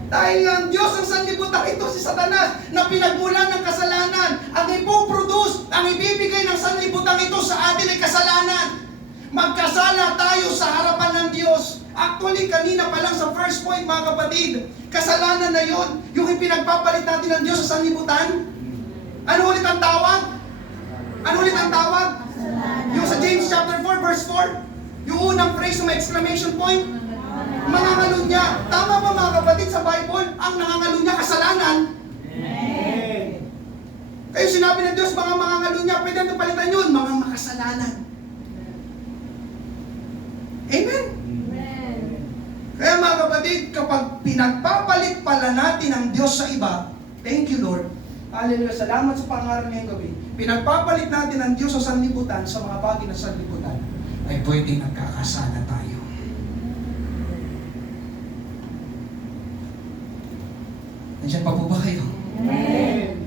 Dahil ang Diyos ang sanlibutan, ito si Satanas na pinagmulan ng kasalanan. Ang ipoproduce, ang ibibigay ng sanlibutan ito sa atin ay kasalanan. Magkasala tayo sa harapan ng Diyos. Actually, kanina pa lang sa first point, mga kapatid, kasalanan na yon, yung ipinagpapalit natin ng Diyos sa sanlibutan. Ano ulit ang tawag? Ano ulit ang tawag? Yung sa James chapter 4, verse 4, yung unang phrase na may exclamation point, mangangalunya. Tama ba mga kapatid sa Bible? Ang nangangalunya, kasalanan. Kaya sinabi ng Diyos, mga mangangalunya, pwede natin palitan yun, mga makasalanan. Amen? Kaya mga kapatid, kapag pinagpapalit pala natin ang Diyos sa iba, thank you Lord, hallelujah, salamat sa pangaral ngayong gabi, pinagpapalit natin ang Diyos sa sanlibutan, sa mga bagay na sanlibutan, ay pwedeng nagkakasala tayo. Nandiyan pa po ba kayo? Amen.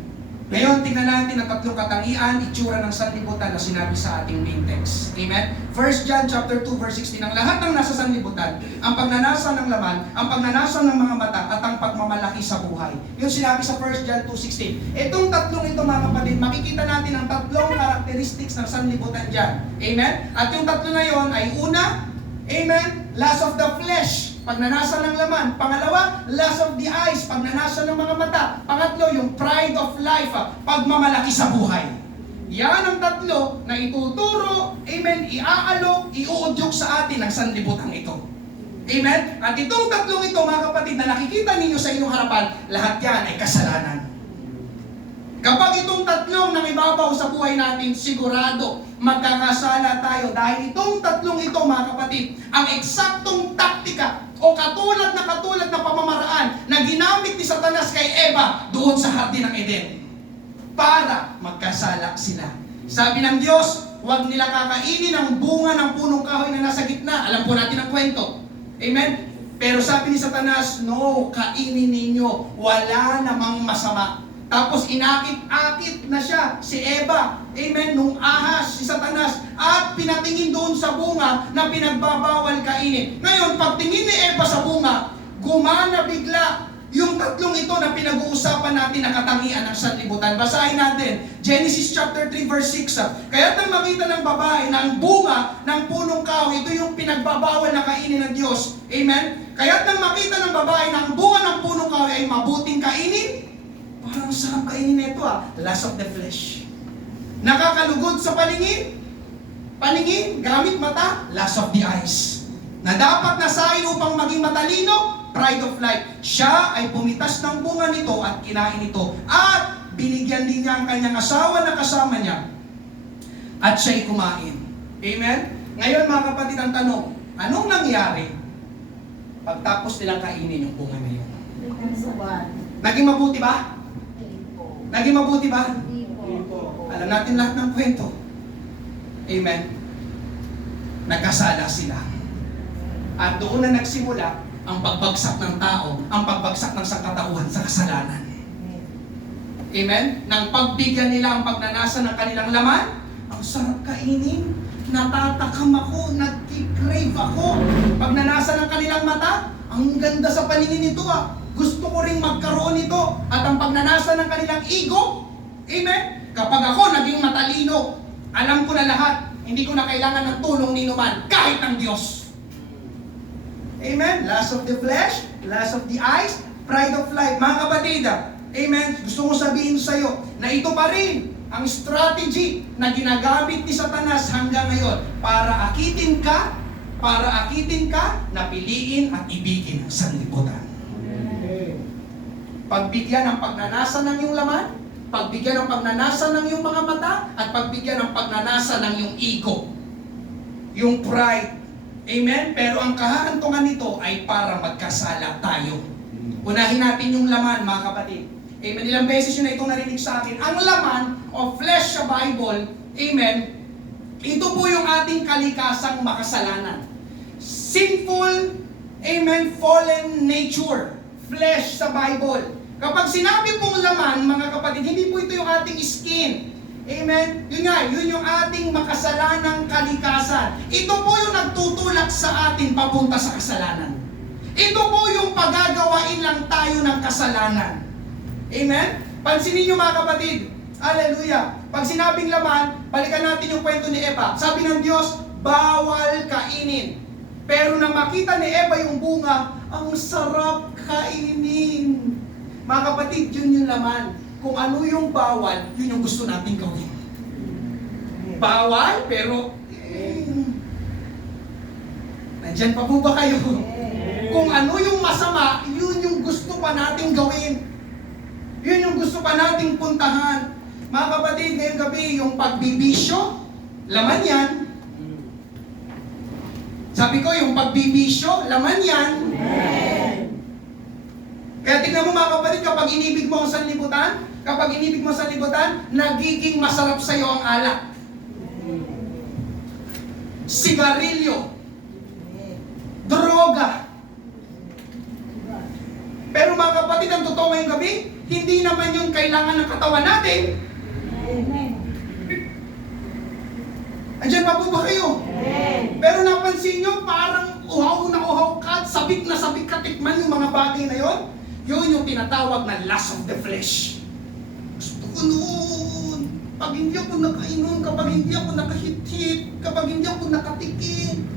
Ngayon, tingnan natin ang tatlong katangian, itsura ng sanlibutan na sinabi sa ating main text. Amen? 1 John chapter 2, verse 16, ang lahat ng nasa sanlibutan, ang pagnanasa ng laman, ang pagnanasa ng mga mata, at ang pagmamalaki sa buhay. Yung sinabi sa 1 John 2:16. Itong tatlong ito, mga kapatid, makikita natin ang tatlong characteristics ng sanlibutan dyan. Amen? At yung tatlo na yon ay una, amen, lust of the flesh, pagnanasa ng laman. Pangalawa, lust of the eyes, pagnanasa ng mga mata. Pangatlo, yung pride of life, pagmamalaki sa buhay. Yan ang tatlo na ituturo, amen, iaalok, iuudyok sa atin ang sanlibutan ito. Amen? At itong tatlong ito, mga kapatid, na nakikita ninyo sa inyong harapan, lahat yan ay kasalanan. Kapag itong tatlong nangibabaw sa buhay natin, sigurado magkakasala tayo. Dahil itong tatlong ito, mga kapatid, ang eksaktong taktika o katulad na pamamaraan na ginamit ni Satanas kay Eva doon sa Hardin ng Eden para magkasala sila. Sabi ng Diyos, huwag nila kakainin ang bunga ng punong kahoy na nasa gitna. Alam po natin ang kwento. Amen? Pero sabi ni Satanas, no, kainin ninyo. Wala namang masama. Tapos inakit-akit na siya, si Eva, amen, nung ahas, si Satanas, at pinatingin doon sa bunga na pinagbabawal kainin. Ngayon, pagtingin ni Eva sa bunga, gumana bigla yung tatlong ito na pinag-uusapan natin na katangian ng sanlibutan. Basahin natin, Genesis chapter 3, verse 6. Kaya't nang makita ng babae na ang bunga ng punong kahoy, ito yung pinagbabawal na kainin ng Diyos. Amen? Kaya't nang makita ng babae na ang bunga ng punong kahoy ay mabuting kainin, parang sarap kainin nito lust of the flesh. Nakakalugod sa paningin, gamit mata, lust of the eyes. Na dapat nasain upang maging matalino, pride of life. Siya ay pumitas ng bunga nito at kinain ito. At binigyan din niya ang kanyang asawa na kasama niya. At siya'y kumain. Amen? Ngayon mga kapatid, ang tanong, anong nangyari pagtapos nilang kainin yung bunga na yun? Naging mabuti ba? Naging mabuti ba? Alam natin lahat ng kwento. Amen? Nagkasala sila. At doon na nagsimula ang pagbagsak ng tao, ang pagbagsak ng sangkatauhan sa kasalanan. Amen? Nang pagbigyan nila ang pagnanasa ng kanilang laman, ang sarap kainin, natatakam ako, nagkikrave ako. Pagnanasa ng kanilang mata, ang ganda sa paningin nito Gusto ko ring magkaroon nito. At ang pagnanasa ng kanilang ego, amen? Kapag ako naging matalino, alam ko na lahat, hindi ko na kailangan ng tulong ni numan, kahit ng Diyos. Amen? Lust of the flesh, lust of the eyes, pride of life. Mga kapatid, amen? Gusto ko sabihin sa iyo na ito pa rin ang strategy na ginagamit ni Satanas hanggang ngayon para akitin ka, na piliin at ibigin ang sanlibutan. Pagbigyan ng pagnanasa ng iyong laman, pagbigyan ng pagnanasa ng iyong mga mata, at pagbigyan ng pagnanasa ng iyong ego. Yung pride. Amen? Pero ang kahahantungan nito ay para magkasala tayo. Unahin natin yung laman, mga kapatid. Amen? Ilang beses yun na itong narinig sa akin. Ang laman o flesh sa Bible, amen, ito po yung ating kalikasang makasalanan. Sinful, amen, fallen nature. Flesh sa Bible. Kapag sinabi pong laman, mga kapatid, hindi po ito yung ating skin. Amen? Yun nga, yun yung ating makasalanang kalikasan. Ito po yung nagtutulak sa atin papunta sa kasalanan. Ito po yung pagagawain lang tayo ng kasalanan. Amen? Pansinin nyo mga kapatid. Hallelujah. Pag sinabing laman, balikan natin yung kwento ni Eva. Sabi ng Diyos, bawal kainin. Pero nang makita ni Eva yung bunga, ang sarap kainin. Mga kapatid, yun yung laman. Kung ano yung bawal, yun yung gusto natin gawin. Bawal, pero nandyan pa po ba kayo? Kung ano yung masama, yun yung gusto pa natin gawin. Yun yung gusto pa nating puntahan. Mga kapatid, ngayong gabi, yung pagbibisyo, laman yan. Sabi ko, yung pagbibisyo, laman yan. Kaya tingnan mo mga kapatid, kapag inibig mo ang sanlibutan, nagiging masarap sa iyo ang alak. Sigarilyo. Droga. Pero mga kapatid, ang totoo ngayong gabi, hindi naman yun kailangan ng katawan natin. Andiyan pa po ba kayo? Pero napansin nyo, parang uhaw na uhaw ka, sabik na sabik ka, tikman yung mga bagay na yon. Yun yung tinatawag na lust of the flesh. Gusto ko noon. Pag hindi ako nakainom, kapag hindi ako nakahit-hit, kapag hindi ako nakatikim.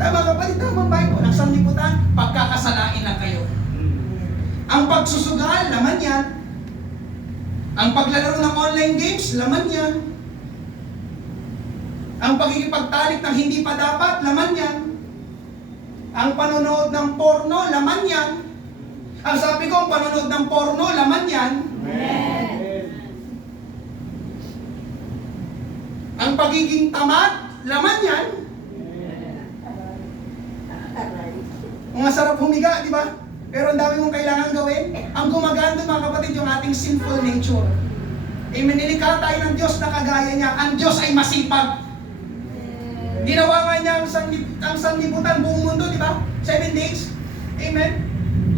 Kaya mga kapatid, tama ba ito? Ang sanlibutan, pagkakasalain lang kayo. Ang pagsusugal, laman yan. Ang paglalaro ng online games, laman yan. Ang pagkikipagtalik ng hindi pa dapat, laman yan. Ang panonood ng porno, laman yan. Ang sabi ko, ang panonood ng porno, laman yan. Ang pagiging tamad, laman yan. Ang sarap humiga, di ba? Pero ang dami mong kailangan gawin. Ang gumagaan doon, mga kapatid, yung ating sinful nature. Amen. Nilikha tayo ng Diyos na kagaya niya. Ang Diyos ay masipag. Ginawa nga niya ang sanlibutan buong mundo, di ba? 7 days. Amen.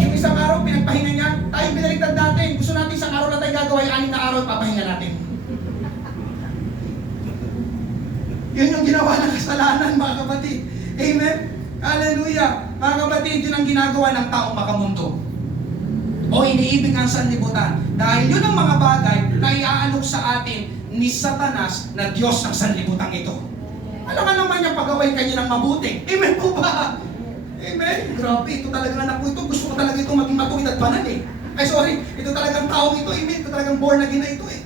Yung isang araw, pinagpahinga niya. Tayo binaligtad natin. Gusto natin isang araw na tayo gagawa, 6 na araw, papahinga natin. Yun yung ginawa ng kasalanan, mga kapatid. Amen. Hallelujah. Mga kapatid, yun ang ginagawa ng taong makamundo. O iniibig ang sanlibutan. Dahil yun ang mga bagay na iaalok sa atin ni Satanas na Diyos ng sanlibutan ito. Alam ka naman niya pagawin kanya ng mabuti. Amen po ba? Amen. Grabe, ito talagang anak ko ito. Gusto ko talaga ito maging matuwid at banal eh. Ay sorry, ito talagang taong ito. Amen. Ito talagang born again na ito eh.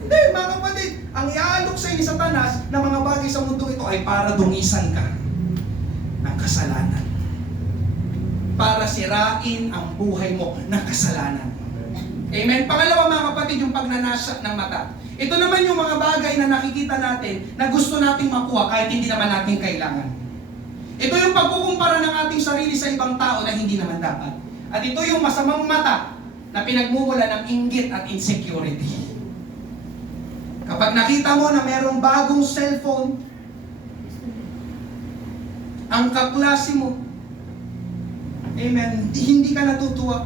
Hindi, mga kapatid. Ang iaalok sa ni Satanas na mga bagay sa mundo ito ay para dungisan ka ng kasalanan. Para sirain ang buhay mo ng kasalanan. Amen. Pangalawa mga kapatid, yung pagnanasa ng mata. Ito naman yung mga bagay na nakikita natin na gusto nating makuha kahit hindi naman natin kailangan. Ito yung pagkukumpara ng ating sarili sa ibang tao na hindi naman dapat. At ito yung masamang mata na pinagmumula ng inggit at insecurity. Kapag nakita mo na merong bagong cellphone, ang kaklase mo, amen, hindi ka natutuwa.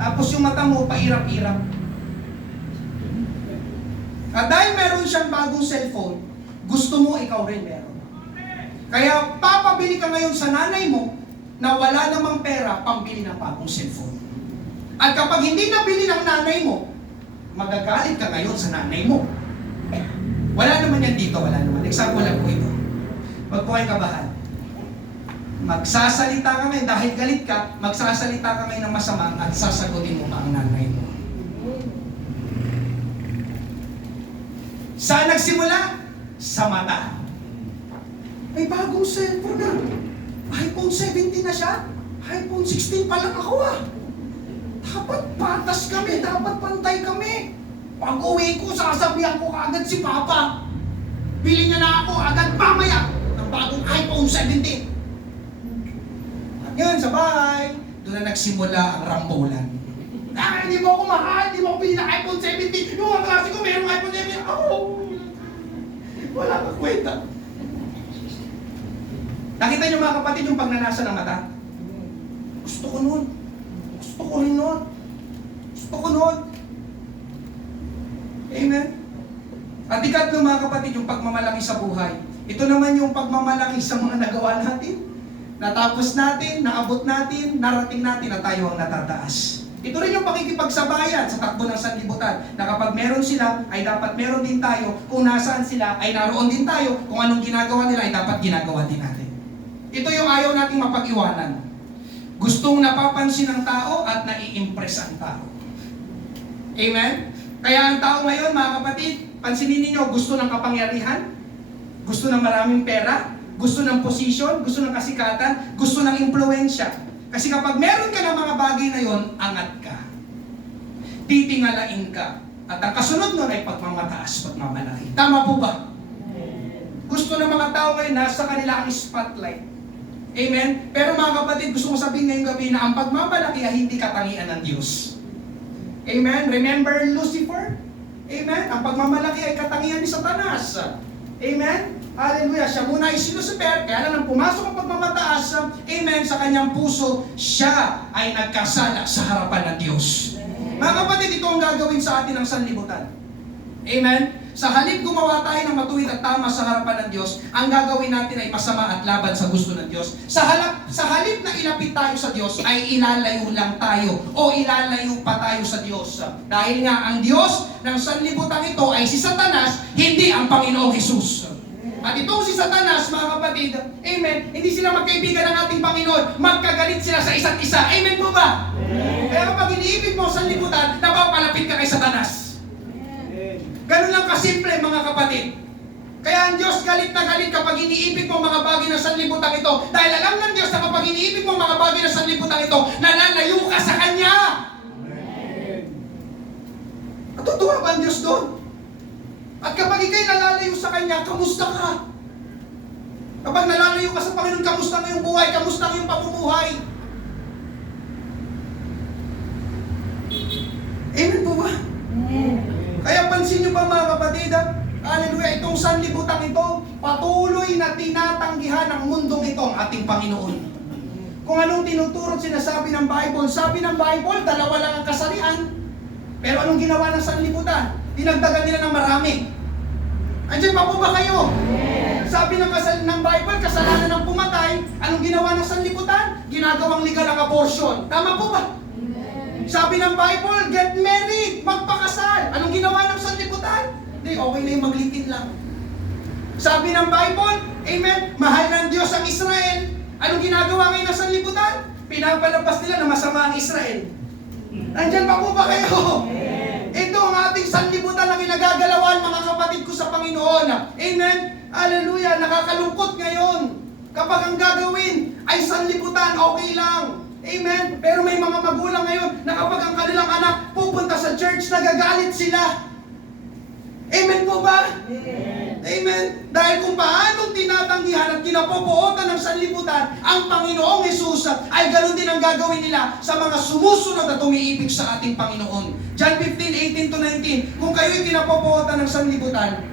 Tapos yung mata mo, pairap-irap. At dahil meron siyang bagong cellphone, gusto mo ikaw rin meron. Kaya papabili ka ngayon sa nanay mo na wala namang pera pambili ng bagong cellphone. At kapag hindi nabili ng nanay mo, magagalit ka ngayon sa nanay mo. Wala naman yan dito, wala naman. Example lang po ito. Huwag po kayong kabahan. Magsasalita ka ngayon, dahil galit ka, magsasalita ka ngayon ng masama at sasagutin mo pa ang nanay mo. Saan nagsimula? Sa mata. May bagong cellphone na. iPhone 17 na siya. iPhone 16 pa lang ako ah. Dapat patas kami, dapat pantay kami. Pag uwi ko, sasabihan ko agad si Papa. Bili niya na ako agad mamaya ng bagong iPhone 17. At yun, sa bahay, doon na nagsimula ang rambulan. Hindi mo ako mahal, hindi mo ako bili ng iPhone 17. Yung mga klase ko, mayroong iPhone 17. Oh, wala ka kwenta. Nakita niyo mga kapatid yung pagnanasa ng mata? Gusto ko nun. Gusto ko rin nun. Gusto ko nun. Amen? At ikatlo mga kapatid, yung pagmamalaki sa buhay. Ito naman yung pagmamalaki sa mga nagawa natin. Natapos natin, naabot natin, narating natin na tayo ang natataas. Ito rin yung pakikipagsabayan sa takbo ng sanlibutan, na kapag meron sila, ay dapat meron din tayo. Kung nasaan sila, ay naroon din tayo. Kung anong ginagawa nila, ay dapat ginagawa din natin. Ito yung ayaw nating mapag-iwanan. Gustong napapansin ng tao at nai-impress ang tao. Amen? Kaya ang tao ngayon, mga kapatid, pansinin ninyo, gusto ng kapangyarihan, gusto ng maraming pera, gusto ng posisyon, gusto ng kasikatan, gusto ng impluensya. Kasi kapag meron ka ng mga bagay na yon, angat ka. Titingalain ka. At ang kasunod nun ay pagmamataas, pagmamalaki. Tama po ba? Gusto ng mga tao ngayon, nasa kanila ang spotlight. Amen? Pero mga kapatid, gusto ko sabihin ngayong gabi na ang pagmamalaki ay hindi katangian ng Diyos. Amen? Remember Lucifer? Amen? Ang pagmamalaki ay katangian ni Satanas. Amen? Hallelujah. Siya muna ay si Lucifer, kaya lang nang pumasok ang pagmamataas, amen, sa kanyang puso, siya ay nagkasala sa harapan ng Diyos. Mga kapatid, ito ang gagawin sa atin ng sanlibutan. Amen? Sa halip gumawa tayo ng matuwid at tama sa harapan ng Diyos, ang gagawin natin ay masama at laban sa gusto ng Diyos. Sa halip na ilapit tayo sa Diyos, ay ilalayo lang tayo o ilalayo pa tayo sa Diyos. Dahil nga ang Diyos ng sanlibutan ito ay si Satanas, hindi ang Panginoong Hesus. At itong si Satanas, mga kapatid, amen, hindi sila magkaibigan ng ating Panginoon, magkagalit sila sa isa't isa. Amen po ba? Kaya kapag iniibig mo sa sanlibutan, napapalapit ka kay Satanas. Ganun lang kasimple, mga kapatid. Kaya ang Diyos galit na galit kapag iniibig mo mga bagay ng sanlibutan ito. Dahil alam ng Diyos na kapag iniibig mo mga bagay ng sanlibutan ito, nalalayo ka sa Kanya. At totoo ba ang Diyos doon? At kapag ikay nalalayo sa Kanya, kamusta ka? Kapag nalalayo ka sa Panginoon, kamusta ngayong buhay? Kamusta ngayong pamumuhay? Amen po ba? Kaya pansin nyo ba mga kapatid, hallelujah, itong sanlibutan ito, patuloy na tinatanggihan ng mundong ito ang ating Panginoon. Kung anong tinuturo at sinasabi ng Bible, sabi ng Bible, dalawa lang ang kasalian. Pero anong ginawa ng sanlibutan? Dinagdagan nila ng marami. Andiyan pa po ba kayo? Sabi ng Bible, kasalanan ng pumatay, anong ginawa ng sanlibutan? Ginagawang legal ang abortion. Tama po ba? Sabi ng Bible, get married, magpakasal. Anong ginawa ng sanlibutan? Hindi, okay na yung maglitin lang. Sabi ng Bible, amen, mahal ng Diyos ang Israel. Anong ginagawa ngayon ng sanlibutan? Pinapalabas nila na masama ang Israel. Nandyan pa po ba kayo? Ito ang ating sanlibutan na ginagagalawan, mga kapatid ko sa Panginoon. Amen? Hallelujah, nakakalungkot ngayon. Kapag ang gagawin ay sanlibutan, okay lang. Amen? Pero may mga magulang ngayon na kapag ang kanilang anak pupunta sa church, nagagalit sila. Amen po ba? Amen? Dahil kung paanong tinatanggihan at kinapopuotan ng sanlibutan ang Panginoong Hesus, ay ganoon din ang gagawin nila sa mga sumusunod at umiibig sa ating Panginoon. John 15:18-19, kung kayo'y kinapopuotan ng sanlibutan,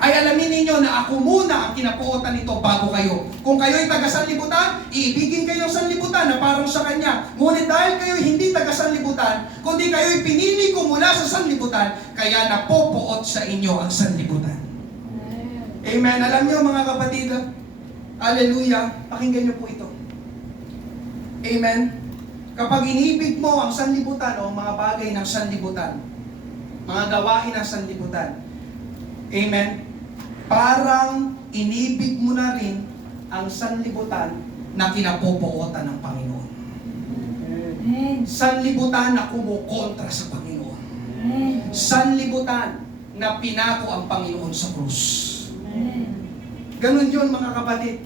ay alamin ninyo na ako muna ang kinapuotan nito bago kayo. Kung kayo'y taga-sanlibutan, iibigin kayo ng sanlibutan na parang sa Kanya. Ngunit dahil kayo'y hindi taga-sanlibutan, kundi kayo'y pinili ko mula sa sanlibutan, kaya napopuot sa inyo ang sanlibutan. Amen. Alam niyo mga kapatid, hallelujah, pakinggan niyo po ito. Amen. Kapag inibig mo ang sanlibutan o mga bagay ng sanlibutan, mga gawain ng sanlibutan, amen, parang inibig mo na rin ang sanlibutan na kinapopuotan ng Panginoon. Sanlibutan na kumukontra sa Panginoon. Sanlibutan na pinako ang Panginoon sa krus. Ganun yun mga kapatid.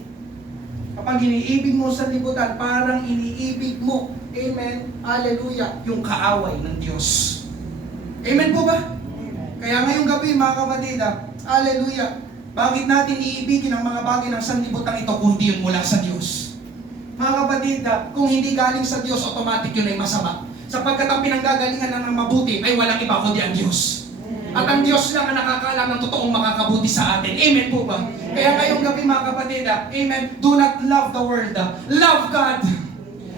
Kapag iniibig mo sa sanlibutan, parang iniibig mo Amen. Hallelujah. Yung kaaway ng Diyos. Amen po ba? Kaya ngayong gabi, mga kapatid, hallelujah. Bakit natin iibigin ang mga bagay ng sanlibutan ito kundi yun mula sa Diyos? Mga kapatid, kung hindi galing sa Diyos, automatic yun ay masama. Sapagkat ang pinanggagalingan ng mabuti ay walang iba kundi ang Diyos. At ang Diyos lang ang nakakaalam ng totoong makakabuti sa atin. Amen po ba? Kaya ngayong gabi, mga kapatid, amen, do not love the world. Love God.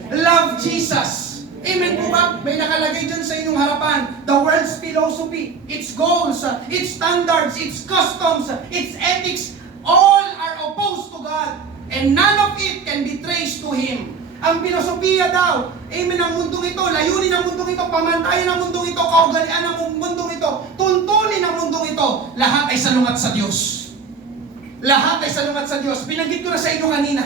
Love Jesus. Amen po ba? May nakalagay dyan sa inyong harapan. The world's philosophy, its goals, its standards, its customs, its ethics, all are opposed to God. And none of it can be traced to Him. Ang filosofiya daw, amen, ang mundong ito, layunin ng mundong ito, pamantayan ng mundong ito, kaugalian ng mundong ito, tuntunin ng mundong ito, lahat ay salungat sa Diyos. Lahat ay salungat sa Diyos. Binanggit ko na sa inyo kanina.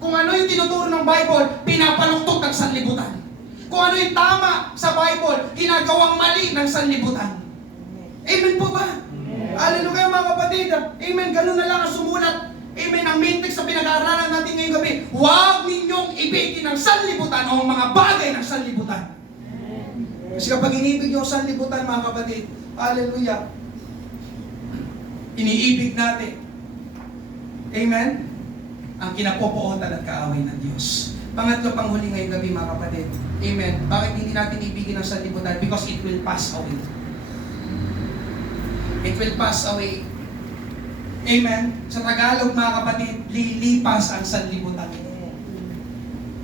Kung ano yung tinuturo ng Bible, pinapaluktot ng sanlibutan. Kung ano yung tama sa Bible, ginagawang mali ng sanlibutan. Amen po ba? Hallelujah mga kapatid. Amen, ganun na lang ang sumulat. Amen, ang main text na pinag-aaralan natin ngayong gabi, huwag ninyong ibigin ng sanlibutan o ang mga bagay ng sanlibutan. Kasi kapag inibig yung sanlibutan, mga kapatid, hallelujah, iniibig natin. Amen? Ang kinapopootan at kaaway ng Diyos. Pangatlo, panghuli ngayong gabi, mga kapatid. Amen. Bakit hindi natin ibigin ang sanlibutan? Because it will pass away. It will pass away. Amen. Sa Tagalog, mga kapatid, lilipas ang sanlibutan.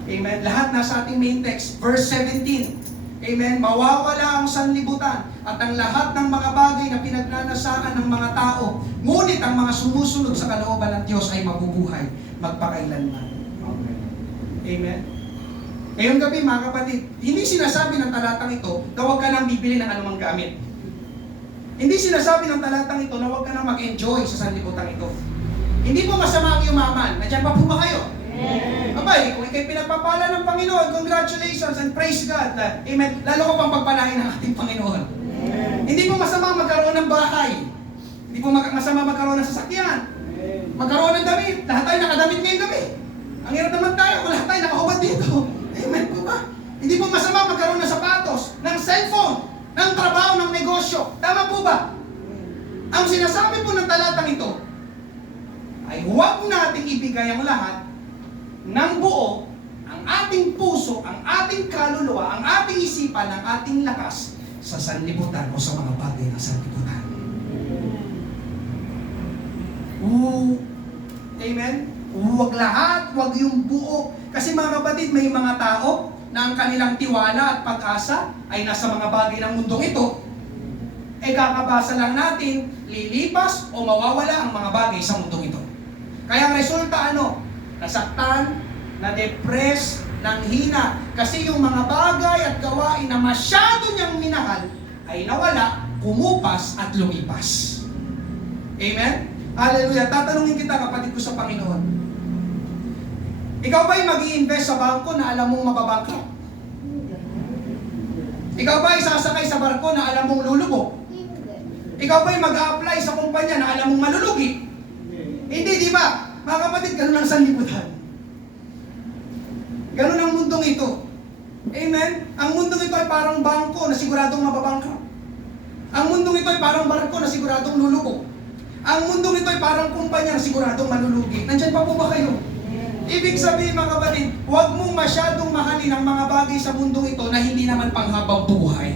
Amen. Lahat nasa ating main text, verse 17. Amen. Mawawala ang sanlibutan at ang lahat ng mga bagay na pinagnanasaan ng mga tao. Ngunit ang mga sumusunod sa kalooban ng Diyos ay mabubuhay magpakailanman. Amen. Ngayong gabi, mga kapatid, hindi sinasabi ng talatang ito na huwag ka nang bibili ng anumang gamit. Hindi sinasabi ng talatang ito na huwag ka nang mag-enjoy sa sanlibutan ito. Hindi po masama ang yumaman. Nandiyan pa po ba kayo? Abay, kung ikay pinagpapala ng Panginoon, congratulations and praise God. Amen. Lalo ko pang pagpalain ng ating Panginoon. Hindi po masama magkaroon ng bahay. Hindi po masama magkaroon ng sasakyan. Magkaroon ng damit. Lahat tayo nakadamit ngayong gabi. Ang hirap naman tayo kung lahat tayo nakahubad dito. Amen po ba? Hindi po masama magkaroon ng sapatos, ng cellphone, ng trabaho, ng negosyo. Tama po ba? Ang sinasabi po ng talatang ito ay huwag nating ibigay ang lahat ng buo, ang ating puso, ang ating kaluluwa, ang ating isipan, ang ating lakas sa sanlibutan o sa mga bagay ng sanlibutan. Amen? Huwag lahat, huwag yung buo. Kasi mga kapatid, may mga tao na ang kanilang tiwala at pag-asa ay nasa mga bagay ng mundong ito. Kakabasa lang natin, lilipas o mawawala ang mga bagay sa mundong ito. Kaya ang resulta ano? Nasaktan, na-depress, nanghina. Kasi yung mga bagay at gawain na masyado niyang minahal ay nawala, kumupas at lumipas. Amen? Hallelujah. Tatanungin kita, kapatid ko sa Panginoon. Ikaw ba'y mag-i-invest sa bangko na alam mong mababangkrut? Ikaw ba'y sasakay sa barko na alam mong lulubog? Ikaw ba'y mag-a-apply sa kumpanya na alam mong malulugi? Hindi, di ba? Mga kapatid, ganun ang sanlibutan. Ganun ang mundong ito. Amen? Ang mundong ito ay parang bangko na siguradong mababangkrut. Ang mundong ito ay parang barko na siguradong lulubog. Ang mundong ito ay parang kumpanya na siguradong malulugi. Nandyan pa po ba kayo? Ibig sabihin, mga kapatid, huwag mong masyadong mahalin ang mga bagay sa mundong ito na hindi naman panghabang buhay.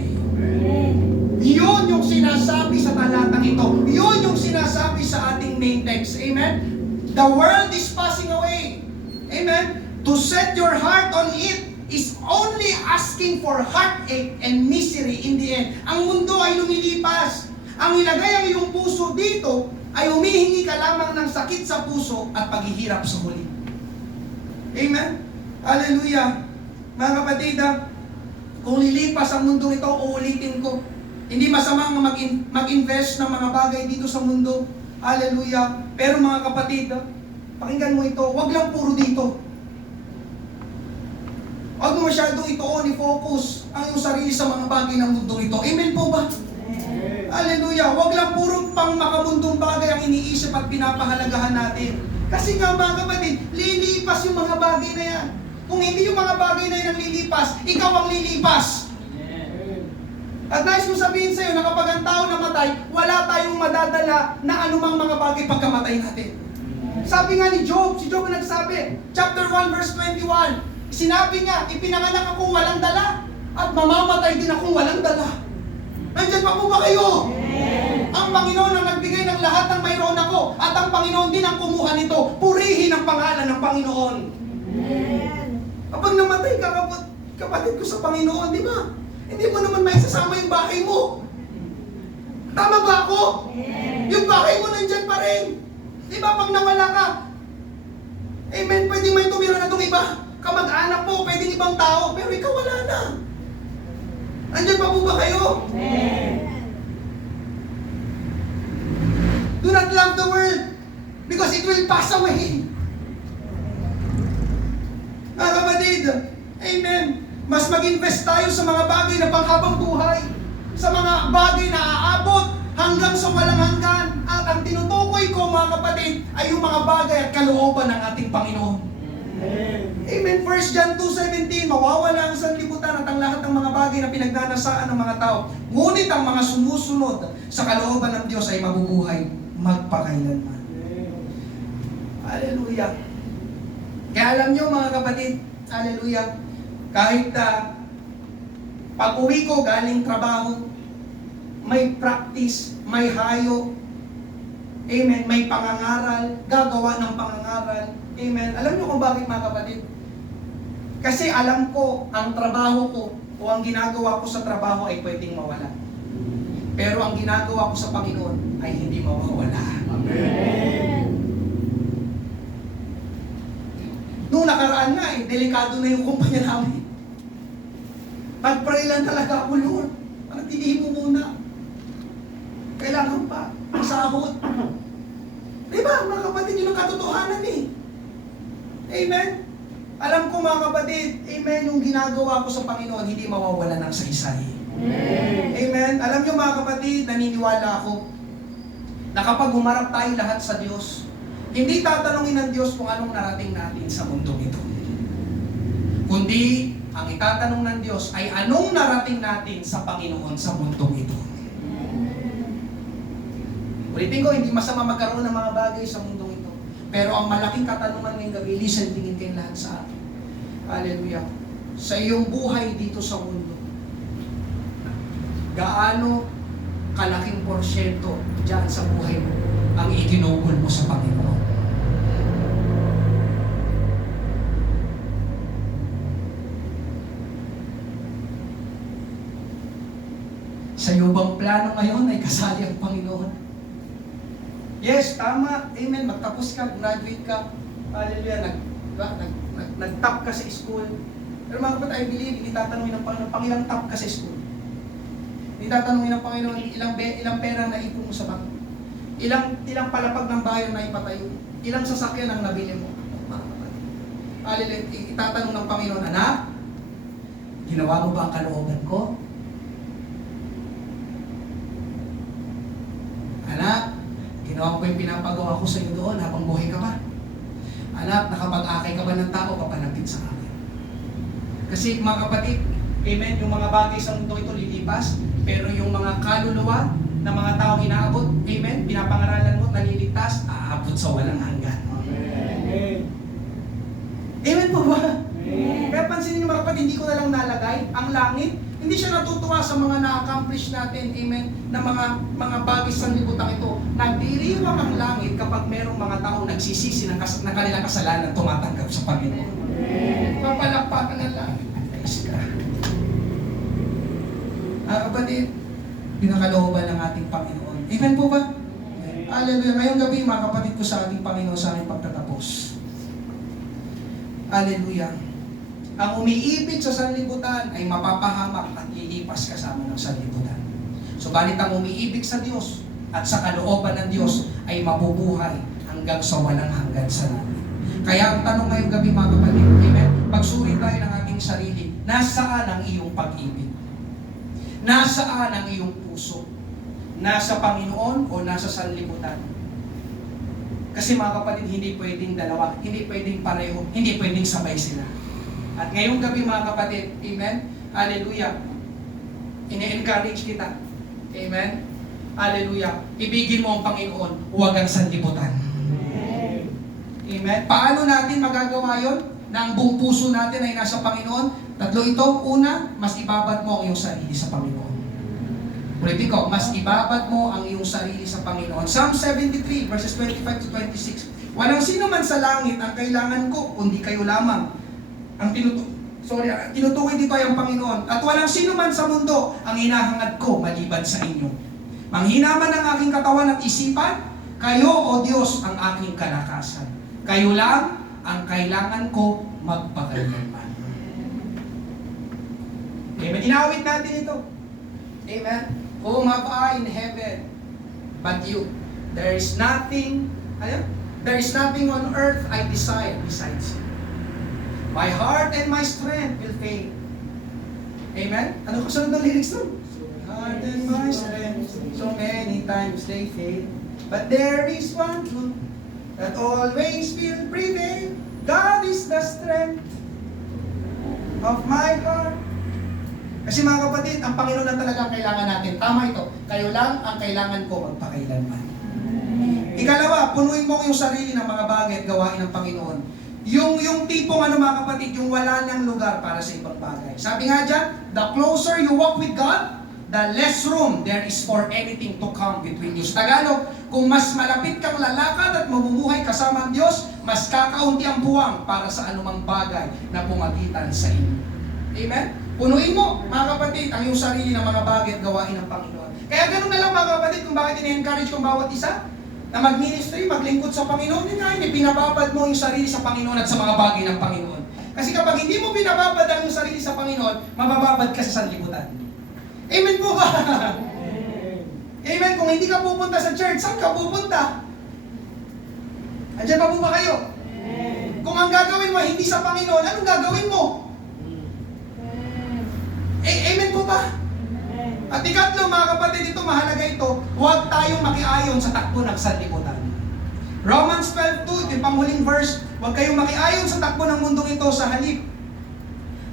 Yun yung sinasabi sa talatang ito. Yun yung sinasabi sa ating main text. Amen? The world is passing away. Amen? To set your heart on it is only asking for heartache and misery in the end. Ang mundo ay lumilipas. Ang ilagay ang iyong puso dito ay humihingi ka lamang ng sakit sa puso at paghihirap sa huli. Amen? Hallelujah. Mga kapatid, kung lilipas ang mundo ito, uulitin ko. Hindi masama mag-invest ng mga bagay dito sa mundo. Hallelujah. Pero mga kapatid, pakinggan mo ito, wag lang puro dito. Huwag mo masyadong itoon, i-focus ang iyong sarili sa mga bagay ng mundo ito. Amen po ba? Hallelujah. Huwag lang puro pang makamundong bagay ang iniisip at pinapahalagahan natin. Kasi nga mga kapatid, lilipas yung mga bagay na yan. Kung hindi yung mga bagay na yun ang lilipas, ikaw ang lilipas. At nais ko sabihin sa'yo na kapag ang tao namatay, wala tayong madadala na anumang mga bagay pagkamatay natin. Sabi nga ni Job, si Job ang nagsabi, chapter 1 verse 21, sinabi niya, ipinanganak akong walang dala at mamamatay din akong walang dala. Nandiyan pa po ba kayo? Ang Panginoon ang nagbigay ng lahat ng mayroon ako at ang Panginoon din ang kumuha nito. Purihin ang pangalan ng Panginoon. Kapag namatay ka, kapatid ko sa Panginoon, di ba? Hindi mo naman may sasama yung bahay mo. Tama ba ako? Yung bahay mo nandyan pa rin. Di ba pag nawala ka, amen, pwede may tumira na itong iba. Kamag-anak mo, pwedeng ibang tao, pero ikaw wala na. Andyan pa po ba kayo? Do not love the world because it will pass away. Mga kapatid, amen. Mas mag-invest tayo sa mga bagay na panghabang buhay, sa mga bagay na aabot hanggang sa walang hanggan. At ang tinutukoy ko, mga kapatid, ay yung mga bagay at kalooban ng ating Panginoon. Amen. 1 John 2:17, mawawala ang sanlibutan at ang lahat ng mga bagay na pinagnanasaan ng mga tao. Ngunit ang mga sumusunod sa kalooban ng Diyos ay mabubuhay magpakailanman. Hallelujah. Kaya alam nyo, mga kapatid, hallelujah, kahit pag-uwi ko galing trabaho, may practice, may hayo, amen, may pangangaral, gagawa ng pangangaral, amen. Alam niyo kung bakit, mga kapatid? Kasi alam ko, ang trabaho ko o ang ginagawa ko sa trabaho ay pwedeng mawala. Pero ang ginagawa ko sa Panginoon ay hindi mawawala. Amen. Noong nakaraan nga delikado na yung kumpanya namin. Nag-pray lang talaga ako, Lord. Panatilihin mo muna. Kailangan pa. Ang sahod. Diba, mga kapatid, yun ang katotohanan eh. Amen? Alam ko, mga kapatid, amen, yung ginagawa ko sa Panginoon, hindi mawawala ng saysay. Amen? Alam nyo, mga kapatid, naniniwala ako na kapag humarap tayo lahat sa Diyos, hindi tatanungin ng Diyos kung anong narating natin sa mundong ito. Kundi, ang itatanong ng Diyos ay anong narating natin sa Panginoon sa mundong ito. Ulitin ko, hindi masama magkaroon ng mga bagay sa mundong ito. Pero ang malaking katanungan ngayong gabi, listen, tingin kayo lahat sa atin. Hallelujah. Sa iyong buhay dito sa mundo, gaano kalaking porsyento dyan sa buhay mo ang iginugol mo sa Panginoon? Sa iyo bang plano ngayon ay kasali ang Panginoon? Yes, tama. Amen. Magtapos ka, graduate ka. Hallelujah. Nag-top ka sa school. Pero mga kapatid, I believe, hindi tatanungin ng Panginoon, pangilang top ka sa school. Hindi tatanungin ng Panginoon, ilang pera na ipon mo sa bangko. Ilang palapag ng bahay na ipatayo. Ilang sasakyan ang nabili mo. Mga kapatid. Hallelujah. Itatanong ng Panginoon, anak, ginawa mo ba ang kalooban ko? Anak, ginawa ko yung pinapagawa ko sa iyo doon habang buhay ka pa. Anak, nakapag-akay ka ba ng tao papalapit sa akin? Kasi mga kapatid, amen, yung mga bagay sa mundo ito lilipas, pero yung mga kaluluwa na mga tao inaabot, amen, pinapangaralan mo, naliligtas, aabot sa walang hanggan. Amen. Amen po ba? Amen. Kaya pansinin niyo mga kapatid, hindi ko na lang nalagay ang langit. Hindi siya natutuwa sa mga na-accomplish natin, amen, na mga bagay sa libutan ito. Nagdiriwang ang langit kapag merong mga tao nagsisisi ng kanilang kasalanan tumatanggap sa Panginoon. Papalakpakan ng langit. Praise God. Kapatid, pinakalooban ng ating Panginoon. Amen po ba? Hallelujah. Ngayong gabi, mga kapatid ko sa ating Panginoon sa ating pagtatapos. Hallelujah. Ang umiibig sa sanlibutan ay mapapahamak at lilipas kasama ng sanlibutan. Subalit ang umiibig sa Diyos at sa kalooban ng Diyos ay mabubuhay hanggang sa walang hanggan sa langit. Kaya ang tanong ngayong gabi, mga kapatid, amen, pagsuri tayo ng ating sarili, nasaan ang iyong pag-ibig? Nasaan ang iyong puso? Nasa Panginoon o nasa sanlibutan? Kasi mga kapatid, hindi pwedeng dalawa, hindi pwedeng pareho, hindi pwedeng sabay sila. At ngayong gabi mga kapatid, amen? Hallelujah. Ine-encourage kita. Amen? Hallelujah. Ibigin mo ang Panginoon, huwag ang sanlibutan. Amen? Paano natin magagawa yon? Na ang buong puso natin ay nasa Panginoon? Tatlo ito. Una, mas ibabad mo ang iyong sarili sa Panginoon. Ulitin ko, mas ibabad mo ang iyong sarili sa Panginoon. Psalm 73, verses 25 to 26. Walang sino man sa langit ang kailangan ko, kundi kayo lamang. Ang tinutukoy dito ay ang Panginoon. At walang sino man sa mundo ang hinahangad ko maliban sa inyo. Manghina man ang aking katawan at isipan, kayo, O Diyos, ang aking kalakasan. Kayo lang ang kailangan ko magpakailanman. Amen. Inawit natin ito. Amen. Whom have I in heaven but you? There is nothing, there is nothing on earth I desire besides you. My heart and my strength will fail. Amen? Ano kasunod ng lyrics nun? My heart and my strength, so many times they fail. But there is one truth that always will prevail. God is the strength of my heart. Kasi mga kapatid, ang Panginoon na talaga ang kailangan natin. Tama ito. Kayo lang ang kailangan ko magpakailanman. Ikalawa, punuin mo yung sarili ng mga bagay at gawain ng Panginoon. Yung tipong mga kapatid, yung wala nang lugar para sa ibang bagay. Sabi nga dyan, the closer you walk with God, the less room there is for anything to come between you. Sa Tagalog, kung mas malapit kang lalakad at mamumuhay kasama ang Diyos, mas kakaunti ang buwang para sa anumang bagay na pumagitan sa inyo. Amen? Punuin mo, mga kapatid, ang iyong sarili ng mga bagay at gawain ng Panginoon. Kaya ganun na lang mga kapatid kung bakit ina-encourage kong bawat isa na mag-ministry, maglingkod sa Panginoon. Yun nga, pinababad mo yung sarili sa Panginoon at sa mga bagay ng Panginoon. Kasi kapag hindi mo pinababad ang iyong sarili sa Panginoon, mabababad ka sa sanlibutan. Amen po ba? Amen. Kung hindi ka pupunta sa church, saan ka pupunta? Andiyan pa po ba kayo? Kung ang gagawin mo hindi sa Panginoon, anong gagawin mo? Amen po ba? At ikatlo mga kapatid, ito mahalaga ito, huwag tayong makiayon sa takbo ng sanlibutan. Romans 12:2, yung panghuling verse, huwag kayong makiayon sa takbo ng mundong ito sa halip.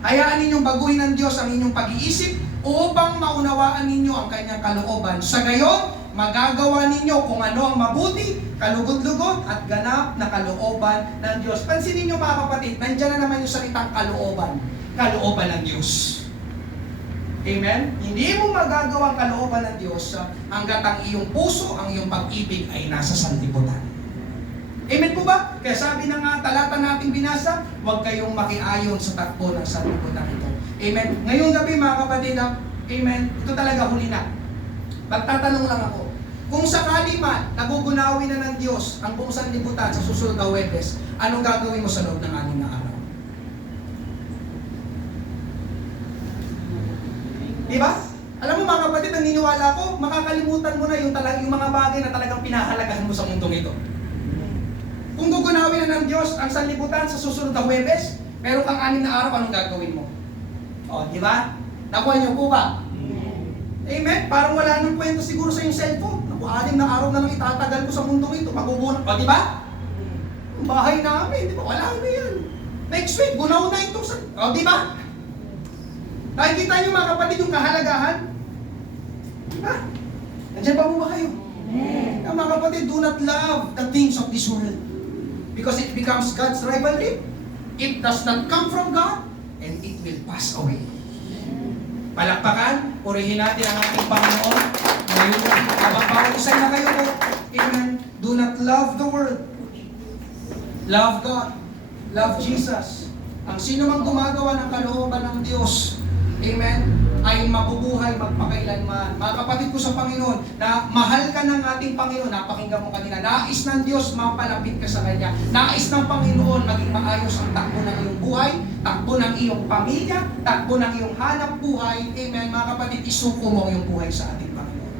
Hayaan ninyong baguhin ng Diyos ang inyong pag-iisip upang maunawaan ninyo ang kanyang kalooban. Sa gayon, magagawa ninyo kung ano ang mabuti, kalugod-lugod at ganap na kalooban ng Diyos. Pansinin niyo mga kapatid, nandiyan na naman yung salitang kalooban. Kalooban ng Diyos. Amen? Hindi mo magagawa ang kalooban ng Diyos hanggat ang iyong puso, ang iyong pag-ibig ay nasa sanlibutan. Amen po ba? Kaya sabi ng talata nating binasa, huwag kayong makiayon sa takbo ng sanlibutan ito. Amen? Ngayong gabi mga kapatid, amen, ito talaga huli na. Magtatanong lang ako, kung sakali man nagugunawi na ng Diyos ang buong sanlibutan sa susunod na Huwebes, anong gagawin mo sa loob ng 6 na araw? Diba? Alam mo mga kapatid, ang niniwala ko, makakalimutan mo na yung mga bagay na talagang pinahalagahan mo sa mundong ito. Kung gugunawin na ng Diyos ang sanlibutan sa susunod na Huwebes, meron kang 6 na araw, anong gagawin mo? O, di ba? Nakuha niyo po ba? Amen? Parang wala nang kwento siguro sa yung cellphone. Naku, 6 na araw na lang itatagal ko sa mundong ito. Magugunan. O, di ba? Ang bahay namin, di ba? Wala na yan. Next week, gunaw na ito. O, di ba? Nakikita niyo mga kapatid yung kahalagahan? Diba? Nandiyan pa mo ba kayo? Amen. Mga kapatid, do not love the things of this world. Because it becomes God's rivalry. It does not come from God, and it will pass away. Palakpakan, purihin natin ang ating Panginoon. Ngayon, habang bawat isa na kayo po, amen, do not love the world. Love God. Love Jesus. Ang sino mang gumagawa ng kalooban ng Diyos, amen, ay mabubuhay magpakailanman. Mga kapatid ko sa Panginoon, na mahal ka ng ating Panginoon, napakinggan mo kanina, nais ng Diyos mapalapit ka sa Kanya. Nais ng Panginoon maging maayos ang takbo ng iyong buhay, takbo ng iyong pamilya, takbo ng iyong hanap buhay. Amen. Mga kapatid, isuko mo ang iyong buhay sa ating Panginoon.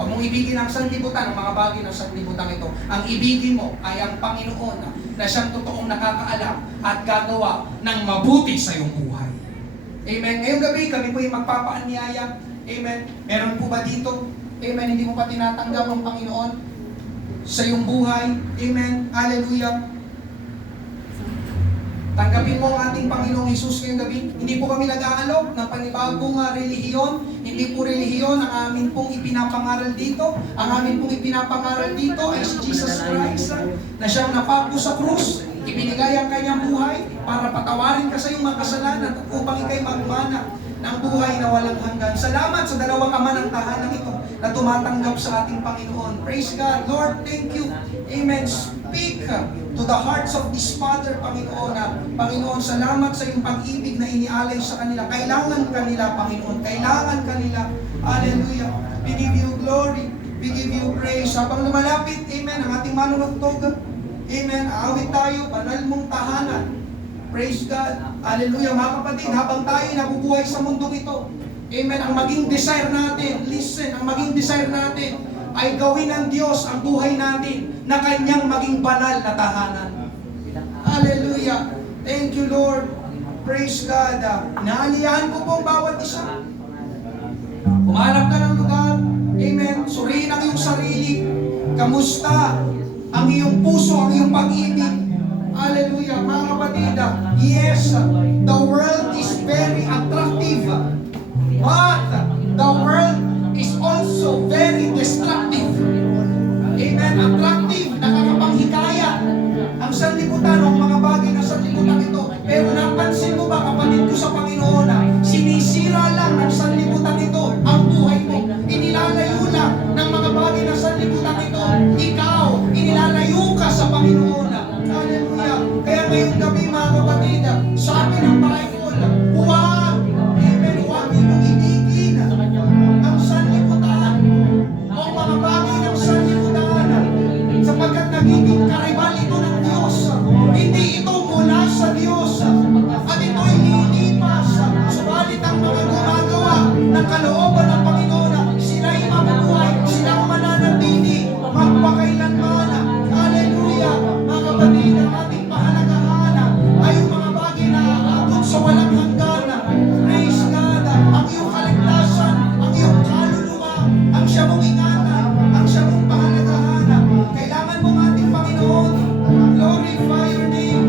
Huwag mong ibigin ang sanlibutan, ang mga bagay ng sanlibutan ito. Ang ibigin mo ay ang Panginoon na siyang totoong nakakaalam at gagawa ng mabuti sa iyong buhay. Amen. Ngayong gabi, kami po yung magpapaanyaya. Amen. Meron po ba dito? Amen. Hindi mo pa tinatanggap ang Panginoon sa iyong buhay. Amen. Hallelujah. Tanggapin mo ang ating Panginoong Hesus ngayong gabi. Hindi po kami nag-aalok ng panibagong relihiyon. Hindi po relihiyon ang amin pong ipinapangaral dito. Ang amin pong ipinapangaral dito ay si Jesus Christ na siyang napako sa krus. Ibinigay ang kanyang buhay para patawarin ka sa iyong mga kasalanan at upang ikay magmana ng buhay na walang hanggan. Salamat sa dalawang ama ng tahanan ito na tumatanggap sa ating Panginoon. Praise God. Lord, thank you. Amen. Speak to the hearts of this Father, Panginoon. Panginoon, salamat sa iyong pag-ibig na inialay sa kanila. Kailangan kanila, Panginoon. Kailangan kanila. Hallelujah. We give you glory. We give you praise. Habang lumalapit, amen, ang ating manunugtog. Amen. Aawit tayo, banal mong tahanan. Praise God. Hallelujah. Mga kapatid, habang tayo nabubuhay sa mundong ito, amen, ang maging desire natin, listen, ang maging desire natin ay gawin ng Diyos ang buhay natin na kanyang maging banal na tahanan. Hallelujah. Thank you, Lord. Praise God. Naaliyahan ko po ang bawat isa. Kumanap ka ng lugar. Amen. Suriin ang iyong sarili. Kamusta ang iyong puso, ang iyong pag-ibig? Hallelujah. Mga kapatid, yes, the world is very attractive, but the world is also very destructive. Amen. Attractive, nakakapanghikayat ang sanlibutan, ang mga bagay na sanlibutan ito. Pero napansin mo ba, kapatid ko sa Panginoon, sinisira lang ng sanlibutan ito ang buhay mo. Inilalayo lang ng mga bagay na sanlibutan ito. Ikaw, inilalayo ka sa Panginoon. Hallelujah. Kaya ngayong gabi, mga kapatid, sabi ng Bible, huwag, amen, huwag mong ibigin ang sanlibutan o mga bagay ng sanlibutan sapagkat nagiging karibal ito ng Diyos. Hindi ito mula sa Diyos at ito'y lilipas. Subalit ang mga gumagawa ng kalooban ng Panginoon, sila'y mabubuhay, silang mananatili magpakailanman. Hallelujah. Mga kapatid, ang ating pahalagahan ay yung mga bagay na aabot sa walang hanggan. Praise God. Ang iyong kaligtasan, ang iyong kaluluwa, ang siya mong ingatan, ang siya mong pahalagahan. Kailangan mo ng ating Panginoon. Glorify your name.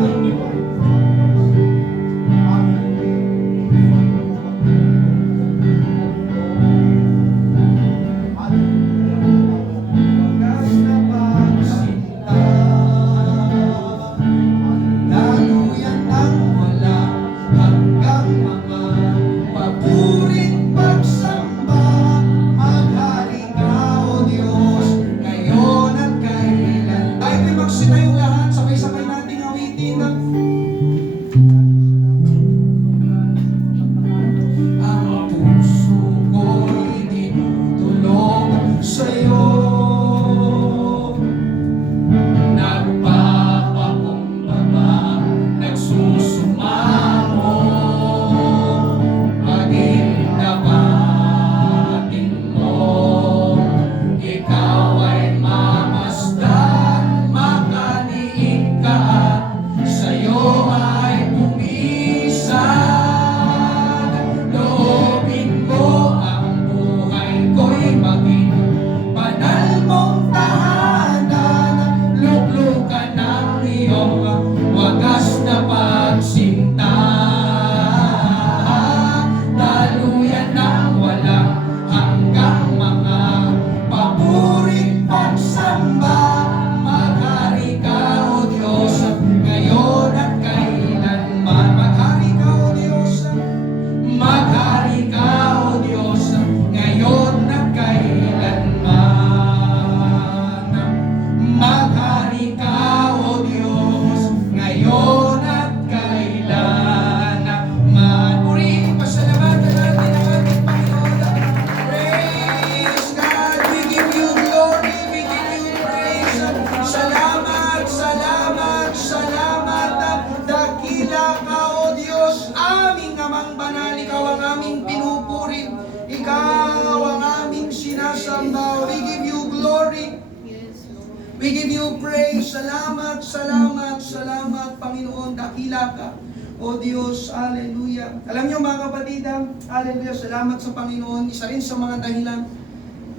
We give you praise. Salamat, salamat, salamat, Panginoon. Dakila ka, O Diyos. Hallelujah. Alam niyo mga kapatid, hallelujah, salamat sa Panginoon. Isa rin sa mga dahilan,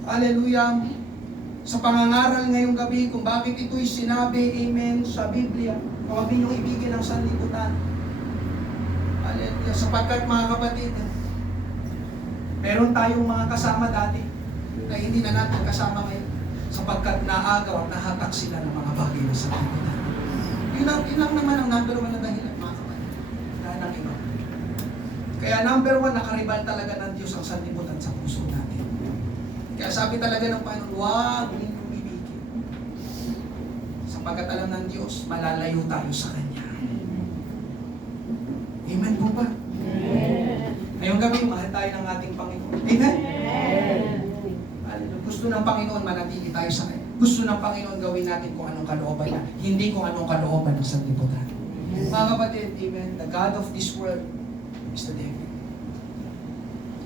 hallelujah, sa pangangaral ngayong gabi kung bakit ito'y sinabi, amen, sa Biblia. Huwag ninyong ibigin ang sanlibutan. Hallelujah. Sapagkat mga kapatid, meron tayong mga kasama dati na hindi na natin kasama ngayon sapagkat naagaw at nahatak sila ng mga bagay na sanlibutan. Yun lang naman ang number one na dahilan, mga kapatid. Dahil ng iba. Kaya number one, nakaribal talaga ng Diyos ang sanlibutan sa puso natin. Kaya sabi talaga ng Panginoon, huwag ninyong ibigin. Sapagkat alam ng Diyos, malalayo tayo sa Kanya. Amen po ba? Amen. Ngayong gabi, mahal tayo ng ating Panginoon. Amen? Hallelujah. Gusto ng Panginoon, manatili tayo sa Kanya. Gusto ng Panginoon gawin natin kung anong kalooban niya, hindi kung anong kalooban ng sanlibutan. Mga kapatid, amen, the God of this world is the devil.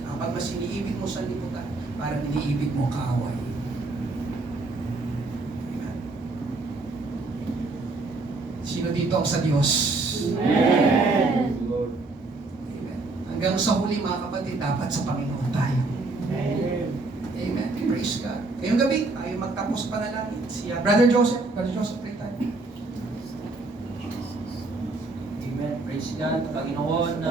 Kapag mas iniibig mo sa liputan, parang iniibig mo kaaway. Amen. Sino dito ang sa Diyos? Amen. Amen. Hanggang sa huli mga kapatid, dapat sa Panginoon tayo. Amen. Amen. Praise God. Ngayong gabi, tayo magtapos panalangin. Si Brother Joseph, pray tayo. Amen. Praise God. Panginoon,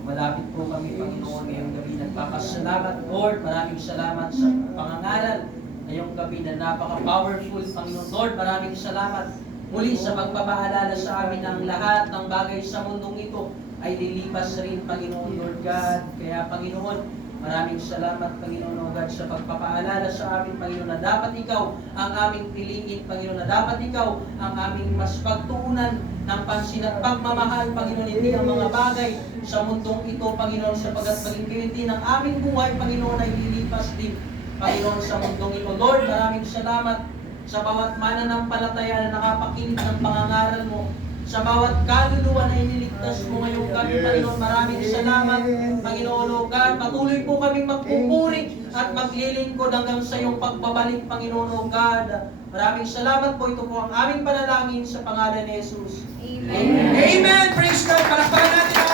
malapit po kami, Panginoon, ngayong gabi. Nagpapasalamat, Lord. Maraming salamat sa pangangaral ngayong gabi na napaka-powerful, Panginoon. Lord, maraming salamat muli sa pagpapaalala sa amin ng lahat ng bagay sa mundong ito ay lilipas rin, Panginoon, Lord God. Kaya, Panginoon, maraming salamat, Panginoon, O God, sa pagpapaalala sa amin, Panginoon, na dapat Ikaw ang aming piliin, Panginoon, na dapat Ikaw ang aming mas pagtuunan ng pansin at pagmamahal, Panginoon, hindi ang mga bagay sa mundong ito, Panginoon, sapagkat maging kayunti ng aming buhay, Panginoon, ay lilipas din, Panginoon, sa mundong ito. Lord, maraming salamat sa bawat mananampalataya na nakapakinig ng pangangaral mo, sa bawat kaluluwa na iniligtas mo ngayong gabi, Panginoon. Maraming salamat, Panginoon, O God. Patuloy po kaming magpupuri at maglilingkod hanggang sa iyong pagbabalik, Panginoon, O God. Maraming salamat po. Ito po ang aming panalangin sa pangalan ni Jesus. Amen. Amen. Praise God. Palakpakan natin ang